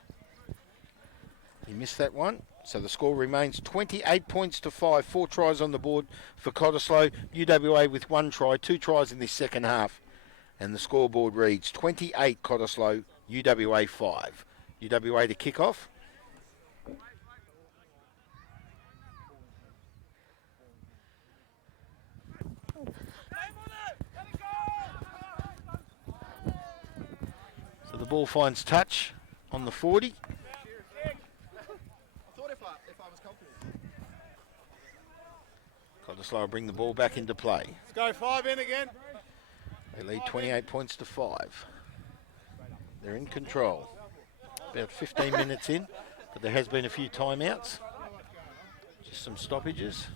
He missed that one. So the score remains 28 points to 5. 4 tries on the board for Cottesloe. UWA with 1 try, 2 tries in this second half. And the scoreboard reads 28 Cottesloe, UWA 5. UWA to kick off. So the ball finds touch on the 40. Cottesloe will bring the ball back into play. Let's go 5 in again. They lead 28 points to 5. They're in control. About 15 minutes in, but there has been a few timeouts. Just some stoppages.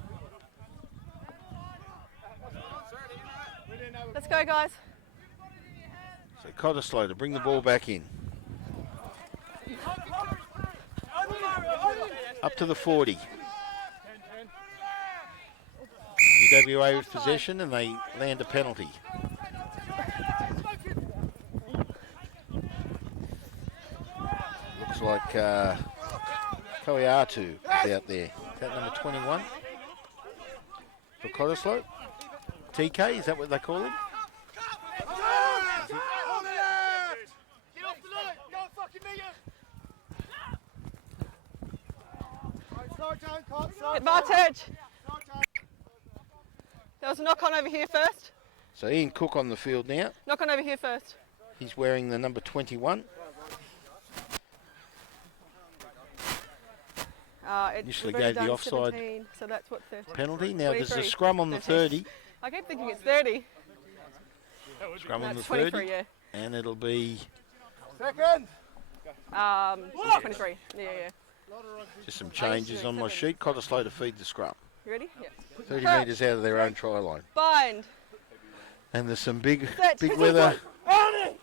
Let's go, guys. So Cottesloe to bring the ball back in. Up to the 40. UWA with possession and they land a penalty. Looks like Koiatu is out there. Is that number 21 for Cottesloe? TK, is that what they call him? Advantage. There was a knock on over here first. So Ian Cook on the field now. Knock on over here first. He's wearing the number 21. Initially gave the offside 17, so that's what 30. penalty. Now there's a 23. scrum on the 30. I keep thinking it's 30. Scrum on the That's 30. 23, yeah. And it'll be Second. 23. Yeah. just some changes on my sheet. Cottesloe to feed the scrum. You ready? Yeah. 30 metres out of their own try line. Bind. And there's some big Set. weather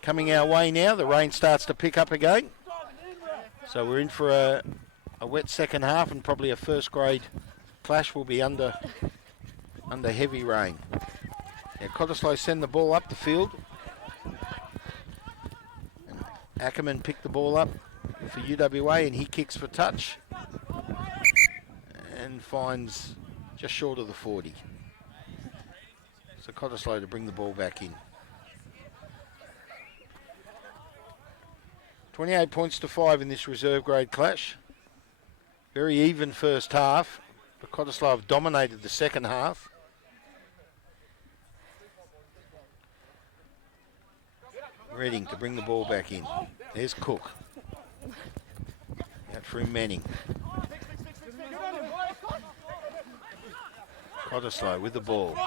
coming our way now. The rain starts to pick up again. So we're in for a wet second half and probably a first grade clash will be under heavy rain. Now Cottesloe send the ball up the field. And Ackerman picked the ball up for UWA and he kicks for touch. And finds just short of the 40. So Cottesloe to bring the ball back in. 28 points to 5 in this reserve grade clash. Very even first half, but Cottesloe have dominated the second half. Reading to bring the ball back in. There's Cook. Out through Manning. Cottesloe with the ball.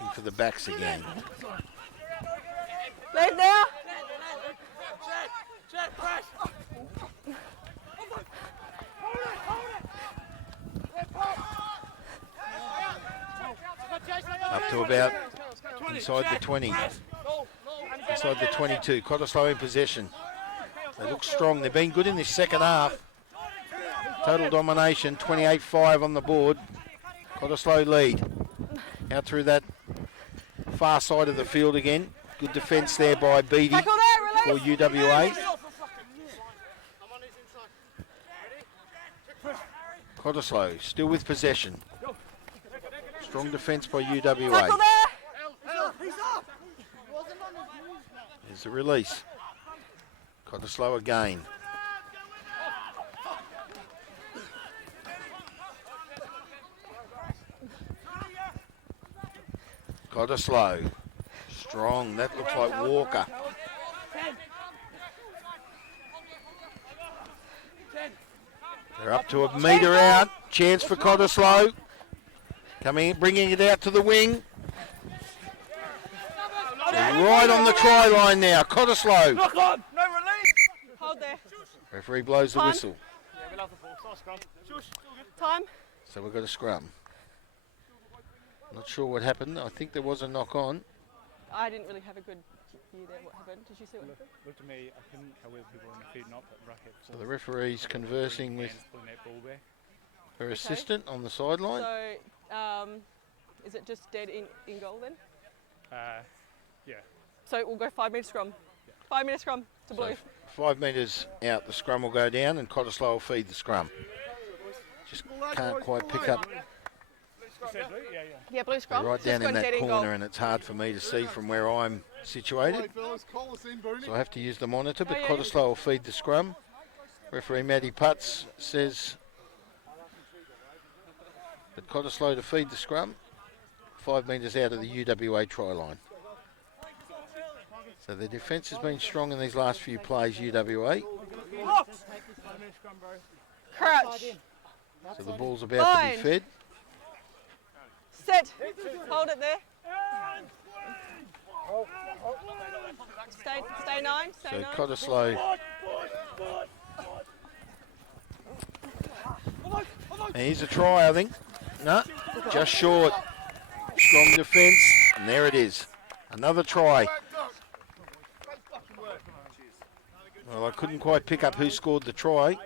In for the backs again. Lead now. Up to about inside the 20. Inside the 22. Cottesloe in possession. They look strong. They've been good in this second half. Total domination, 28-5 on the board. Cottesloe lead. Out through that far side of the field again. Good defence there by Beattie Tackle there, for release. UWA. Cottesloe still with possession. Strong defence by UWA. Tackle there. There's the release. Cottesloe again. Cottesloe. Strong. That looks like Walker. They're up to a metre out. Chance for Cottesloe. Coming in, bringing it out to the wing. Right on the try line now. Cottesloe. Hold there. Referee blows the whistle. Time. So we've got a scrum. Not sure what happened. I think there was a knock on. I didn't really have a good view there. What happened? Did you see what happened? Looked at me, I couldn't tell whether people were on the feet or not, but Racket. So the referee's conversing with her assistant on the sideline. So, is it just dead in goal then? Yeah. So we'll go 5 metre scrum. 5 metre scrum to blue. So 5 metres out, the scrum will go down, and Cottesloe will feed the scrum. Just can't quite pick up. Yeah, blue scrum. They're right Just down in gone that dead corner, goal. and it's hard for me to see from where I'm situated. So I have to use the monitor, but Cottesloe will feed the scrum. Referee Matty Putz says that Cottesloe to feed the scrum, 5 metres out of the UWA try line. So the defence has been strong in these last few plays, UWA. Crouch. So the ball's about to be fed. Set. Hold it there. Stay 9. Stay So 9. Cottesloe. And here's a try, I think. No, just short. Strong defence, and there it is. Another try. Well, I couldn't quite pick up who scored the try.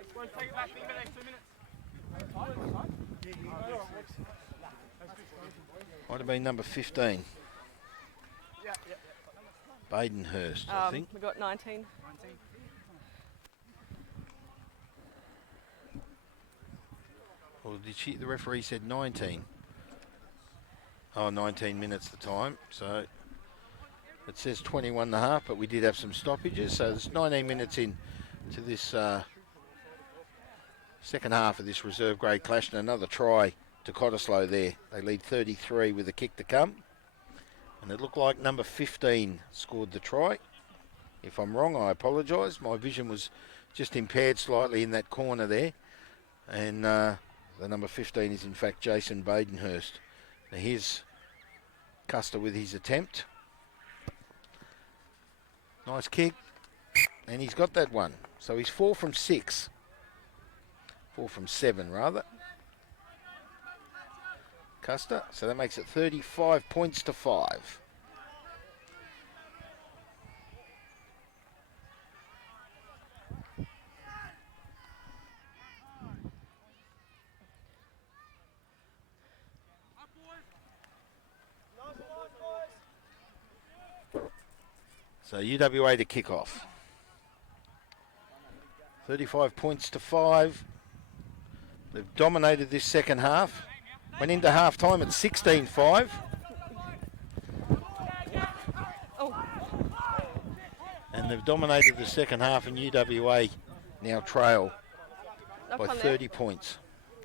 Might have been number 15. Badenhurst, I think. We got 19. Or did she? The referee said 19. Oh, 19 minutes the time. So it says 21 and a half, but we did have some stoppages. So there's 19 minutes in to this second half of this reserve grade clash, and another try to Cottesloe there. They lead 33 with a kick to come. And it looked like number 15 scored the try. If I'm wrong, I apologise. My vision was just impaired slightly in that corner there. And the number 15 is in fact Jason Badenhurst. Now here's Custer with his attempt. Nice kick. And he's got that one. So he's 4 from 6. 4 from 7 rather. Custer. So that makes it 35 points to 5. So UWA to kick off. 35 points to 5. They've dominated this second half. Went into half time at 16-5. Oh. And they've dominated the second half, and UWA now trail by 30 points.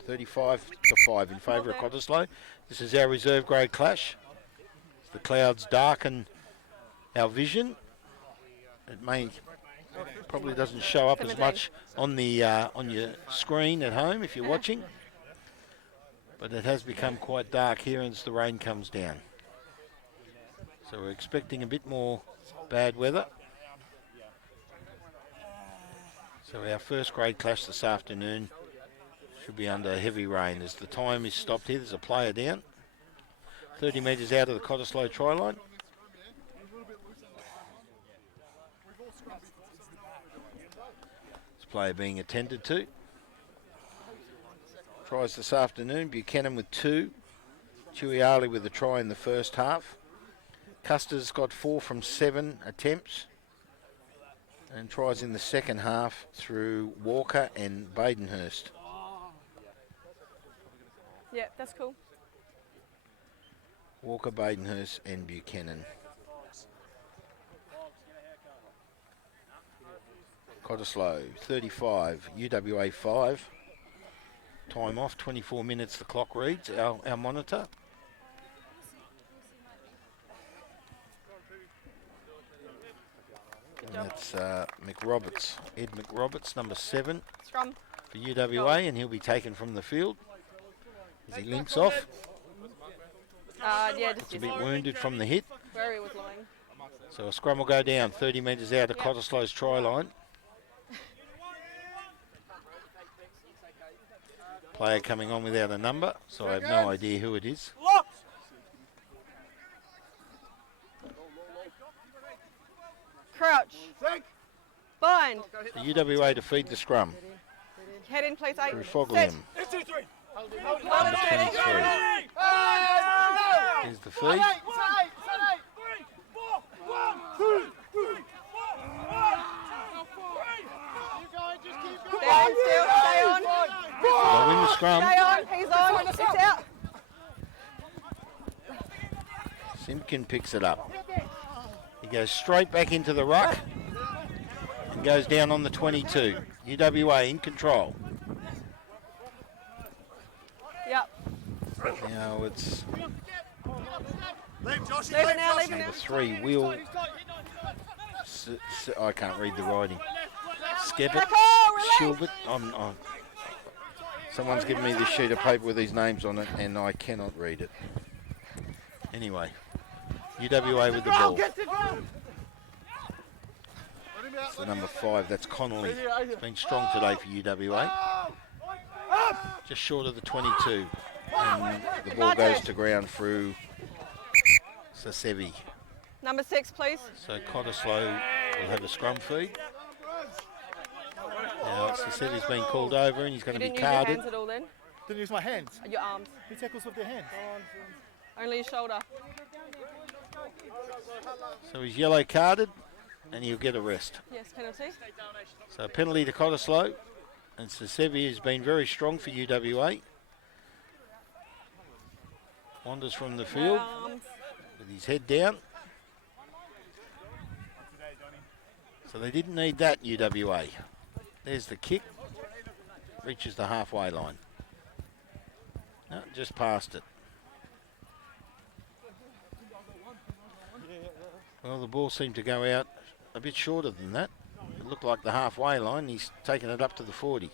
35 to 5 in favour of Cottesloe. This is our reserve grade clash. The clouds darken our vision. It probably doesn't show up as much on the on your screen at home if you're watching, but it has become quite dark here as the rain comes down. So we're expecting a bit more bad weather. So our first grade clash this afternoon should be under heavy rain as the time is stopped here. There's a player down, 30 metres out of the Cottesloe try line. Player being attended to. Tries this afternoon. Buchanan with 2. Tuiali with a try in the first half. Custer's got 4 from 7 attempts. And tries in the second half through Walker and Badenhurst. Yeah, that's cool. Walker, Badenhurst and Buchanan. Cottesloe 35, UWA 5. Time off, 24 minutes the clock reads, our monitor. And that's McRoberts, Ed McRoberts, number 7 Scrum. for UWA, and he'll be taken from the field as he limps off. Yeah, It's a bit wounded from the hit. where he was lying. So a scrum will go down 30 metres out of Cottesloe's try line. Player coming on without a number, so I have no idea who it is. Crouch. Bind. The UWA to feed the scrum Head in, please. 8. through Fogliam. Number 23. Here's the feed. Down, still. Stay on. They'll win the scrum. Stay on. He's on. It's out. Simpkin picks it up. He goes straight back into the ruck and goes down on the 22. UWA in control. Yep. Now it's Leave it now. Leave it now. number 3, Will. I can't read the writing. Skeppet, Shilbert. Someone's given me this sheet of paper with these names on it, and I cannot read it. Anyway, UWA with the ball. So number 5, that's Connolly. It's been strong today for UWA. Just short of the 22. And the ball goes to ground through Sasevi. Number 6, please. So Cottesloe will have a scrum feed. Now Sasevi's been called over and he's going You to be didn't use your carded. hands at all then? Didn't use my hands. Your arms. Who tackles with their hands? Only your shoulder. So he's yellow carded and he'll get a rest. Yes, penalty. So penalty to Cottesloe, and Sasevi has been very strong for UWA. Wanders from the field Arms. with his head down. So they didn't need that, UWA. There's the kick. Reaches the halfway line. No, just past it. Well, the ball seemed to go out a bit shorter than that. It looked like the halfway line. He's taken it up to the 40.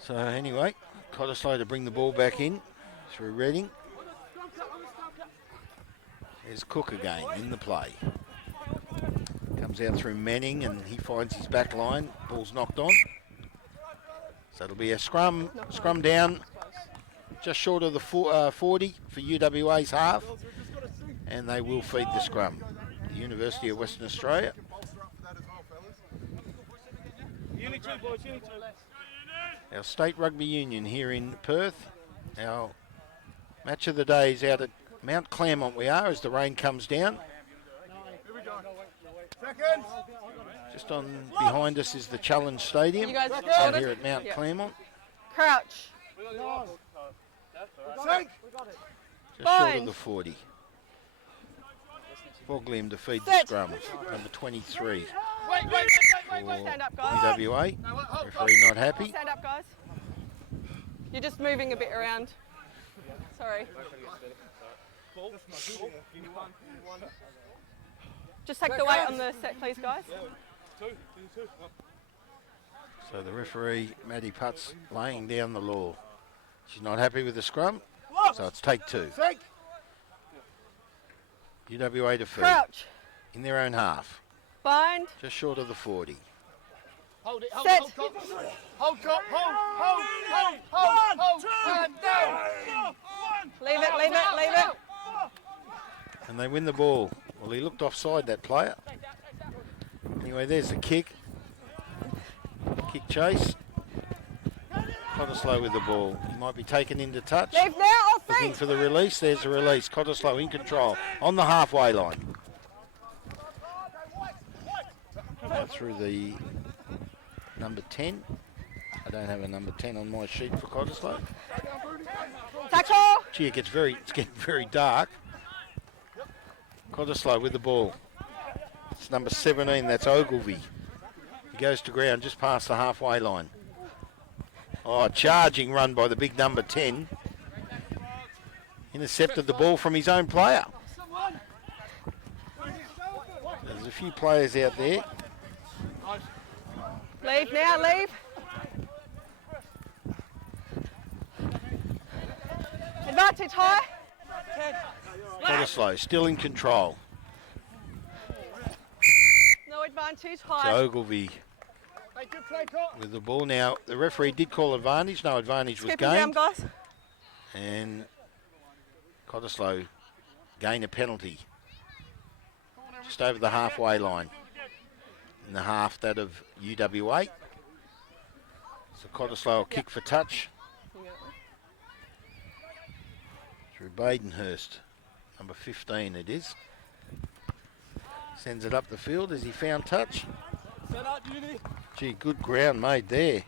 So anyway, Cottesloe to bring the ball back in through Reading. There's Cook again in the play. Comes out through Manning and he finds his back line. Ball's knocked on. So it'll be a scrum down just short of the 40 for UWA's half. And they will feed the scrum. The University of Western Australia. Our state rugby union here in Perth. Our match of the day is out at Mount Claremont we are as the rain comes down. Just on behind us is the Challenge Stadium You guys out sorted? here at Mount Yep. Claremont. Crouch. Just short of Bind. the 40. Fogliam to feed the Set. scrum. Number 23 for Stand up, guys. UWA. Referee not happy. Stand up, guys. You're just moving a bit around. Sorry. Just take the weight on the set, please, guys. So the referee, Maddie Putz, laying down the law. She's not happy with the scrum, so it's take 2. UWA to feed Crouch. in their own half, Bind. just short of the 40. Set. Leave it, leave it, leave it. And they win the ball. Well, he looked offside, that player. Anyway, there's the kick. Kick chase. Cottesloe with the ball. He might be taken into touch. Leave now, off Looking feet. for the release. There's the release. Cottesloe in control on the halfway line. Through the number 10. I don't have a number 10 on my sheet for Cottesloe. Tackle. Gee, it's getting very dark. Cottesloe with the ball. It's number 17, that's Ogilvie. He goes to ground just past the halfway line. Oh, charging run by the big number 10. Intercepted the ball from his own player. There's a few players out there. Leave now, leave. Advantage high. Cottesloe still in control. No advantage high. So Ogilvy with the ball now. The referee did call advantage. No advantage was Skip him down, gained. guys. And Cottesloe gain a penalty. Just over the halfway line. In the half, that of UWA. So Cottesloe will kick for touch. Through Badenhurst. Number 15 it is. Sends it up the field as he found touch. Gee, good ground made there.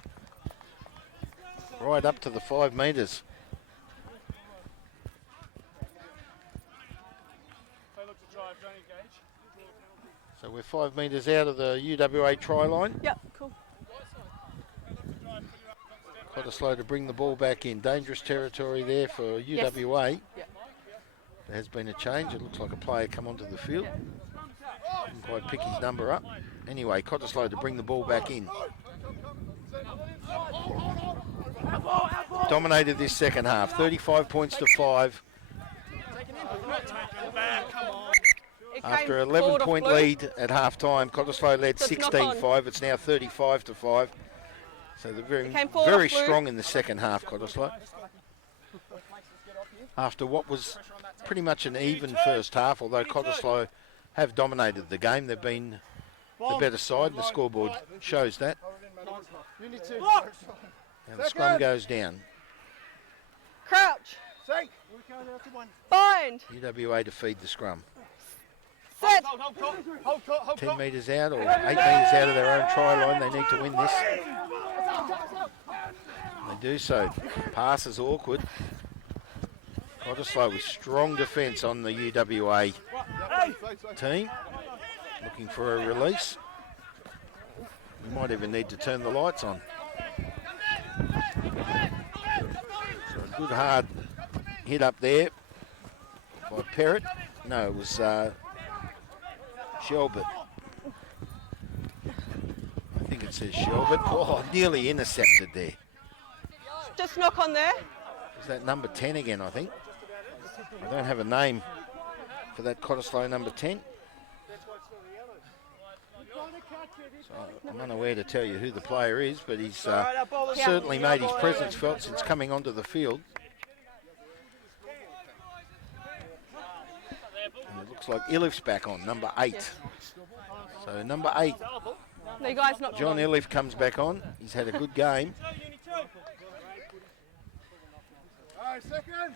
Right up to the 5 metres. So we're 5 metres out of the UWA try line. Yep, cool. Cottesloe to bring the ball back in. Dangerous territory there for UWA. Yes. Yep. There has been a change. It looks like a player come onto the field. Didn't quite pick his number up. Anyway, Cottesloe to bring the ball back in. Dominated this second half. 35 points to 5. After an 11-point lead at half-time, Cottesloe led 16-5. It's now 35-5. So they're very strong in the second half, Cottesloe. After what was pretty much an even first half, although Cottesloe have dominated the game. They've been the better side, and the scoreboard shows that. And the scrum goes down. Crouch. Bind. UWA to feed the scrum. Set. 10 metres out or 8 metres out of their own try line. They need to win this. They do so. Pass is awkward. Cottesloe with strong defence on the UWA team. Looking for a release. We might even need to turn the lights on. So a good hard hit up there by Perrott. No, it was Shelbert. I think it says Shelbert. Oh, nearly intercepted there. Just knock on there. Is that number 10 again, I think? I don't have a name for that Cottesloe number 10. So I'm unaware to tell you who the player is, but he's certainly made his presence felt since coming onto the field. And it looks like Iliff's back on, number 8. So number 8, No, you guys not. John Iliff comes back on. He's had a good game.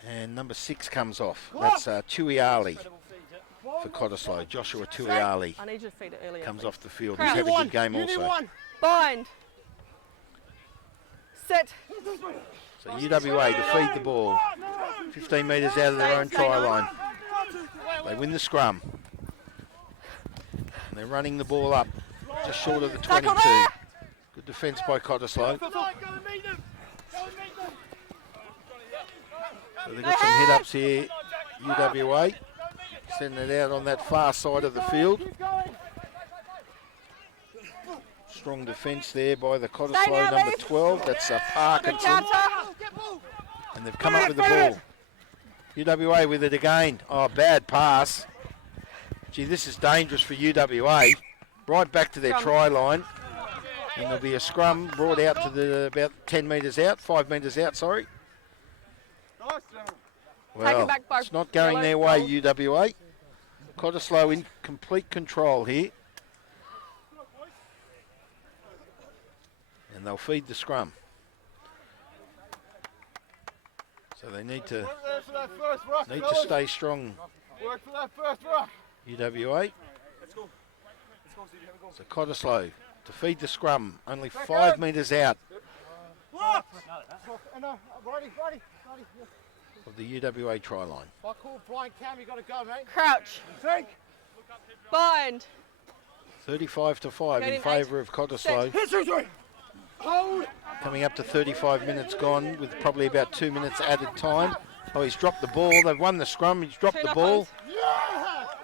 And number 6 comes off. That's Tuiali for Cottesloe. Joshua Tuiali I need you to feed it earlier. comes off the field. He's had a good game also. Bind. Set. So UWA to feed the ball. 15 metres out of their own try line. They win the scrum. And they're running the ball up just short of the 22. Good defence by Cottesloe. So they've got some hit-ups here, UWA. Sending it out on that far side of the field. Strong defence there by the Cottesloe number 12. That's Parkinson. And they've come up with the ball. UWA with it again. Oh, bad pass. Gee, this is dangerous for UWA. Right back to their try line. And there'll be a scrum brought out to the about 10 metres out, 5 metres out, sorry. Well, it's not going their way, UWA. Cottesloe in complete control here. And they'll feed the scrum. So they need to stay strong, UWA. So Cottesloe to feed the scrum, only 5 metres out of the UWA try line. Crouch. Bind. 35-5 in favour of Cottesloe. Coming up to 35 minutes gone with probably about 2 minutes added time. Oh, he's dropped the ball. They've won the scrum. He's dropped the ball.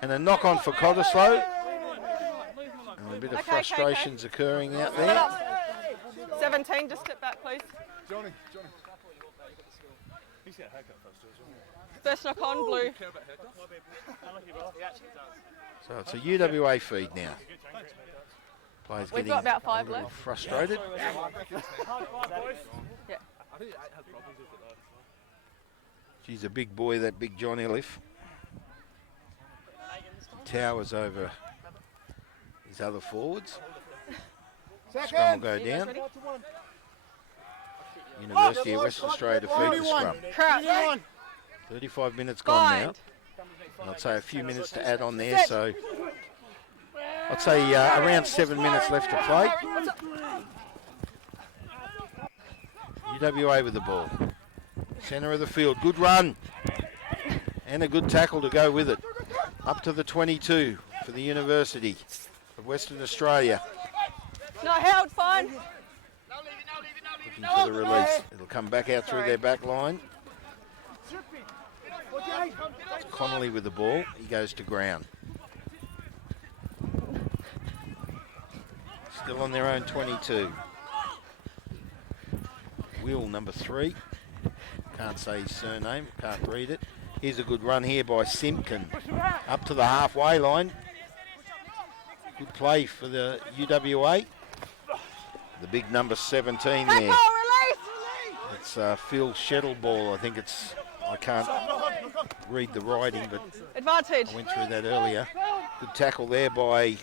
And a knock on for Cottesloe. And a bit of frustrations occurring out there. 17, just step back, please. Johnny. First knock on, blue. So it's a UWA feed now. Players We've getting got about 5 a little left. frustrated. Yeah. She's a big boy, that big John Elliff. Towers over his other forwards. Scrum will go down. University of Western Australia to feed the scrum. Crouch. 35 minutes gone now. Bind. And I'd say a few minutes to add on there, so I'd say around 7 minutes left to play. UWA with the ball. Centre of the field, good run. And a good tackle to go with it. Up to the 22 for the University of Western Australia. Not held, fine. Looking for the release. It'll come back out through their back line. It's Connolly with the ball. He goes to ground. Still on their own 22. Will, number 3. Can't say his surname. Can't read it. Here's a good run here by Simpkin. Up to the halfway line. Good play for the UWA. The big number 17 there. It's Phil Shettleball. I think it's... I can't read the writing, but Advantage. I went through that earlier. Good tackle there by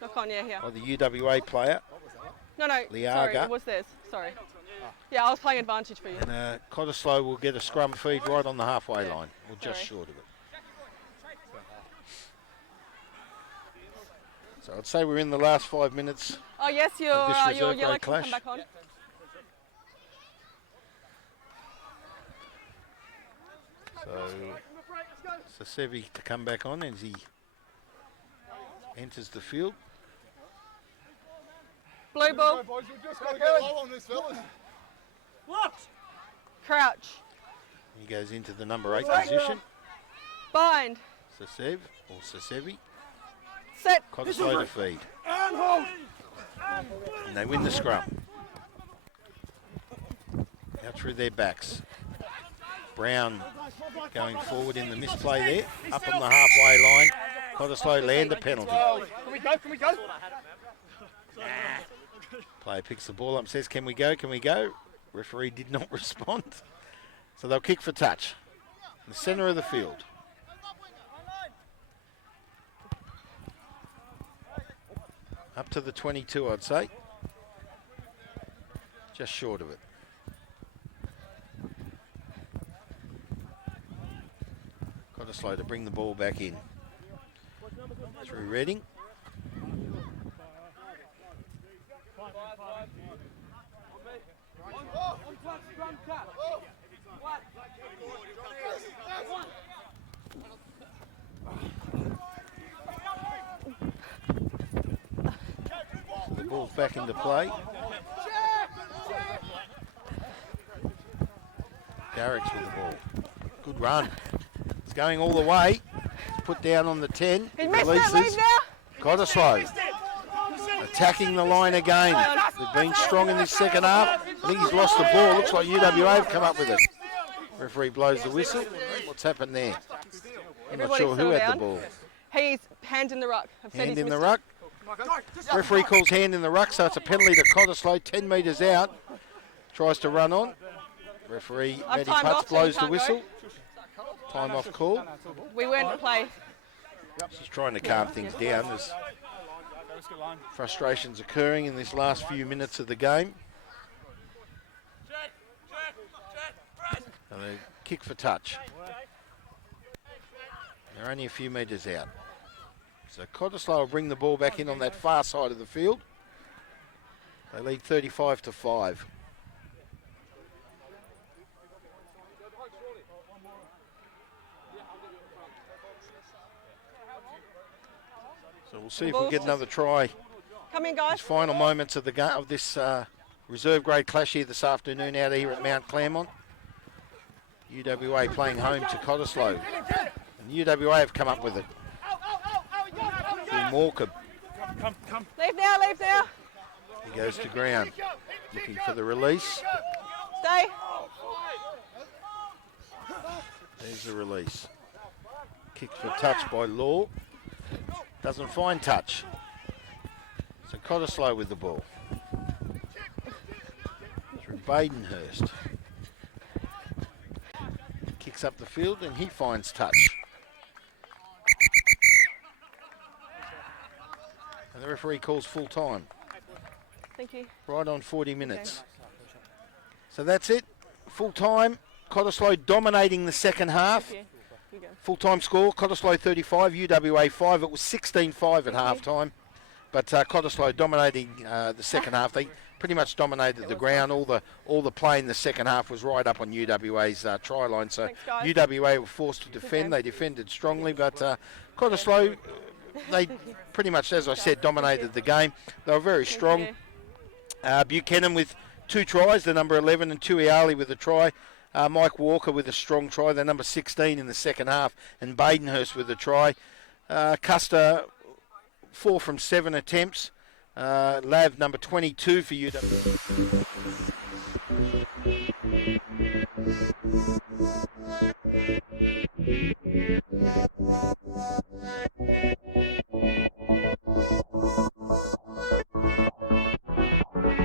Knock on, yeah, here. the UWA player. No, Liaga. sorry, it was theirs. Sorry. Yeah, I was playing advantage for you. And Cottesloe will get a scrum feed right on the halfway line, or just Sorry. short of it. So I'd say we're in the last 5 minutes. Oh, yes, your reserve yellow grade can clash. come back on. So Sasevi to come back on as he enters the field. Blue ball. Boys, we've just got to get low on this, fellas. Crouch. He goes into the number 8 position. Bind. Sasev or Sasevi. Set. Cottesloe to feed. And they win the scrum. Out through their backs. Brown going forward in the misplay there. Up on the halfway line. Cottesloe land a penalty. Can we go? Player picks the ball up and says, can we go? Referee did not respond. So they'll kick for touch. In the centre of the field. Up to the 22, I'd say. Just short of it. Cottesloe to bring the ball back in. Through Reading. So the ball's back into play. Garrick's with the ball. Good run. It's going all the way. It's put down on the 10. He missed that lead now. Cottesloe attacking the line again. They've been strong in this second half. I think he's lost the ball. Looks like UWA have come up with it. Referee blows the whistle. What's happened there? I'm not sure who had the ball. He's hand in the ruck. I've said Hand he's in the missed ruck. Referee calls hand in the ruck, so it's a penalty to Cottesloe, 10 metres out. Tries to run on. Referee I've Matty timed Putz off, so blows you the can't whistle. Time off call. it. We weren't play. She's trying to calm things down. There's frustrations occurring in this last few minutes of the game. And they kick for touch. They're only a few metres out. So Cottesloe will bring the ball back in on that far side of the field. They lead 35-5. So we'll see if we get another try. Come in, These guys. final moments of the of this reserve grade clash here this afternoon out here at Mount Claremont. UWA playing home to Cottesloe. And UWA have come up with it. Through Morecambe. Leave now, leave now. He goes to ground. Looking for the release. Stay. There's the release. Kick for touch by Law. Doesn't find touch. So Cottesloe with the ball. Through Badenhurst. Kicks up the field and he finds touch. And the referee calls full time. Thank you. Right on 40 minutes. So that's it. Full time. Cottesloe dominating the second half. Thank you. You go. Full time score. Cottesloe 35, UWA 5. It was 16-5 at half time. But Cottesloe dominating the second half. They pretty much dominated the ground. All the play in the second half was right up on UWA's try line. So Thanks, guys. UWA were forced to defend. They defended strongly, but Cottesloe, they pretty much, as I said, dominated the game. They were very strong. Buchanan with 2 tries, the number 11, and Tuiali with a try. Mike Walker with a strong try, the number 16 in the second half, and Badenhurst with a try. Custer, 4 from 7 attempts. Lav, number 22 for UWA.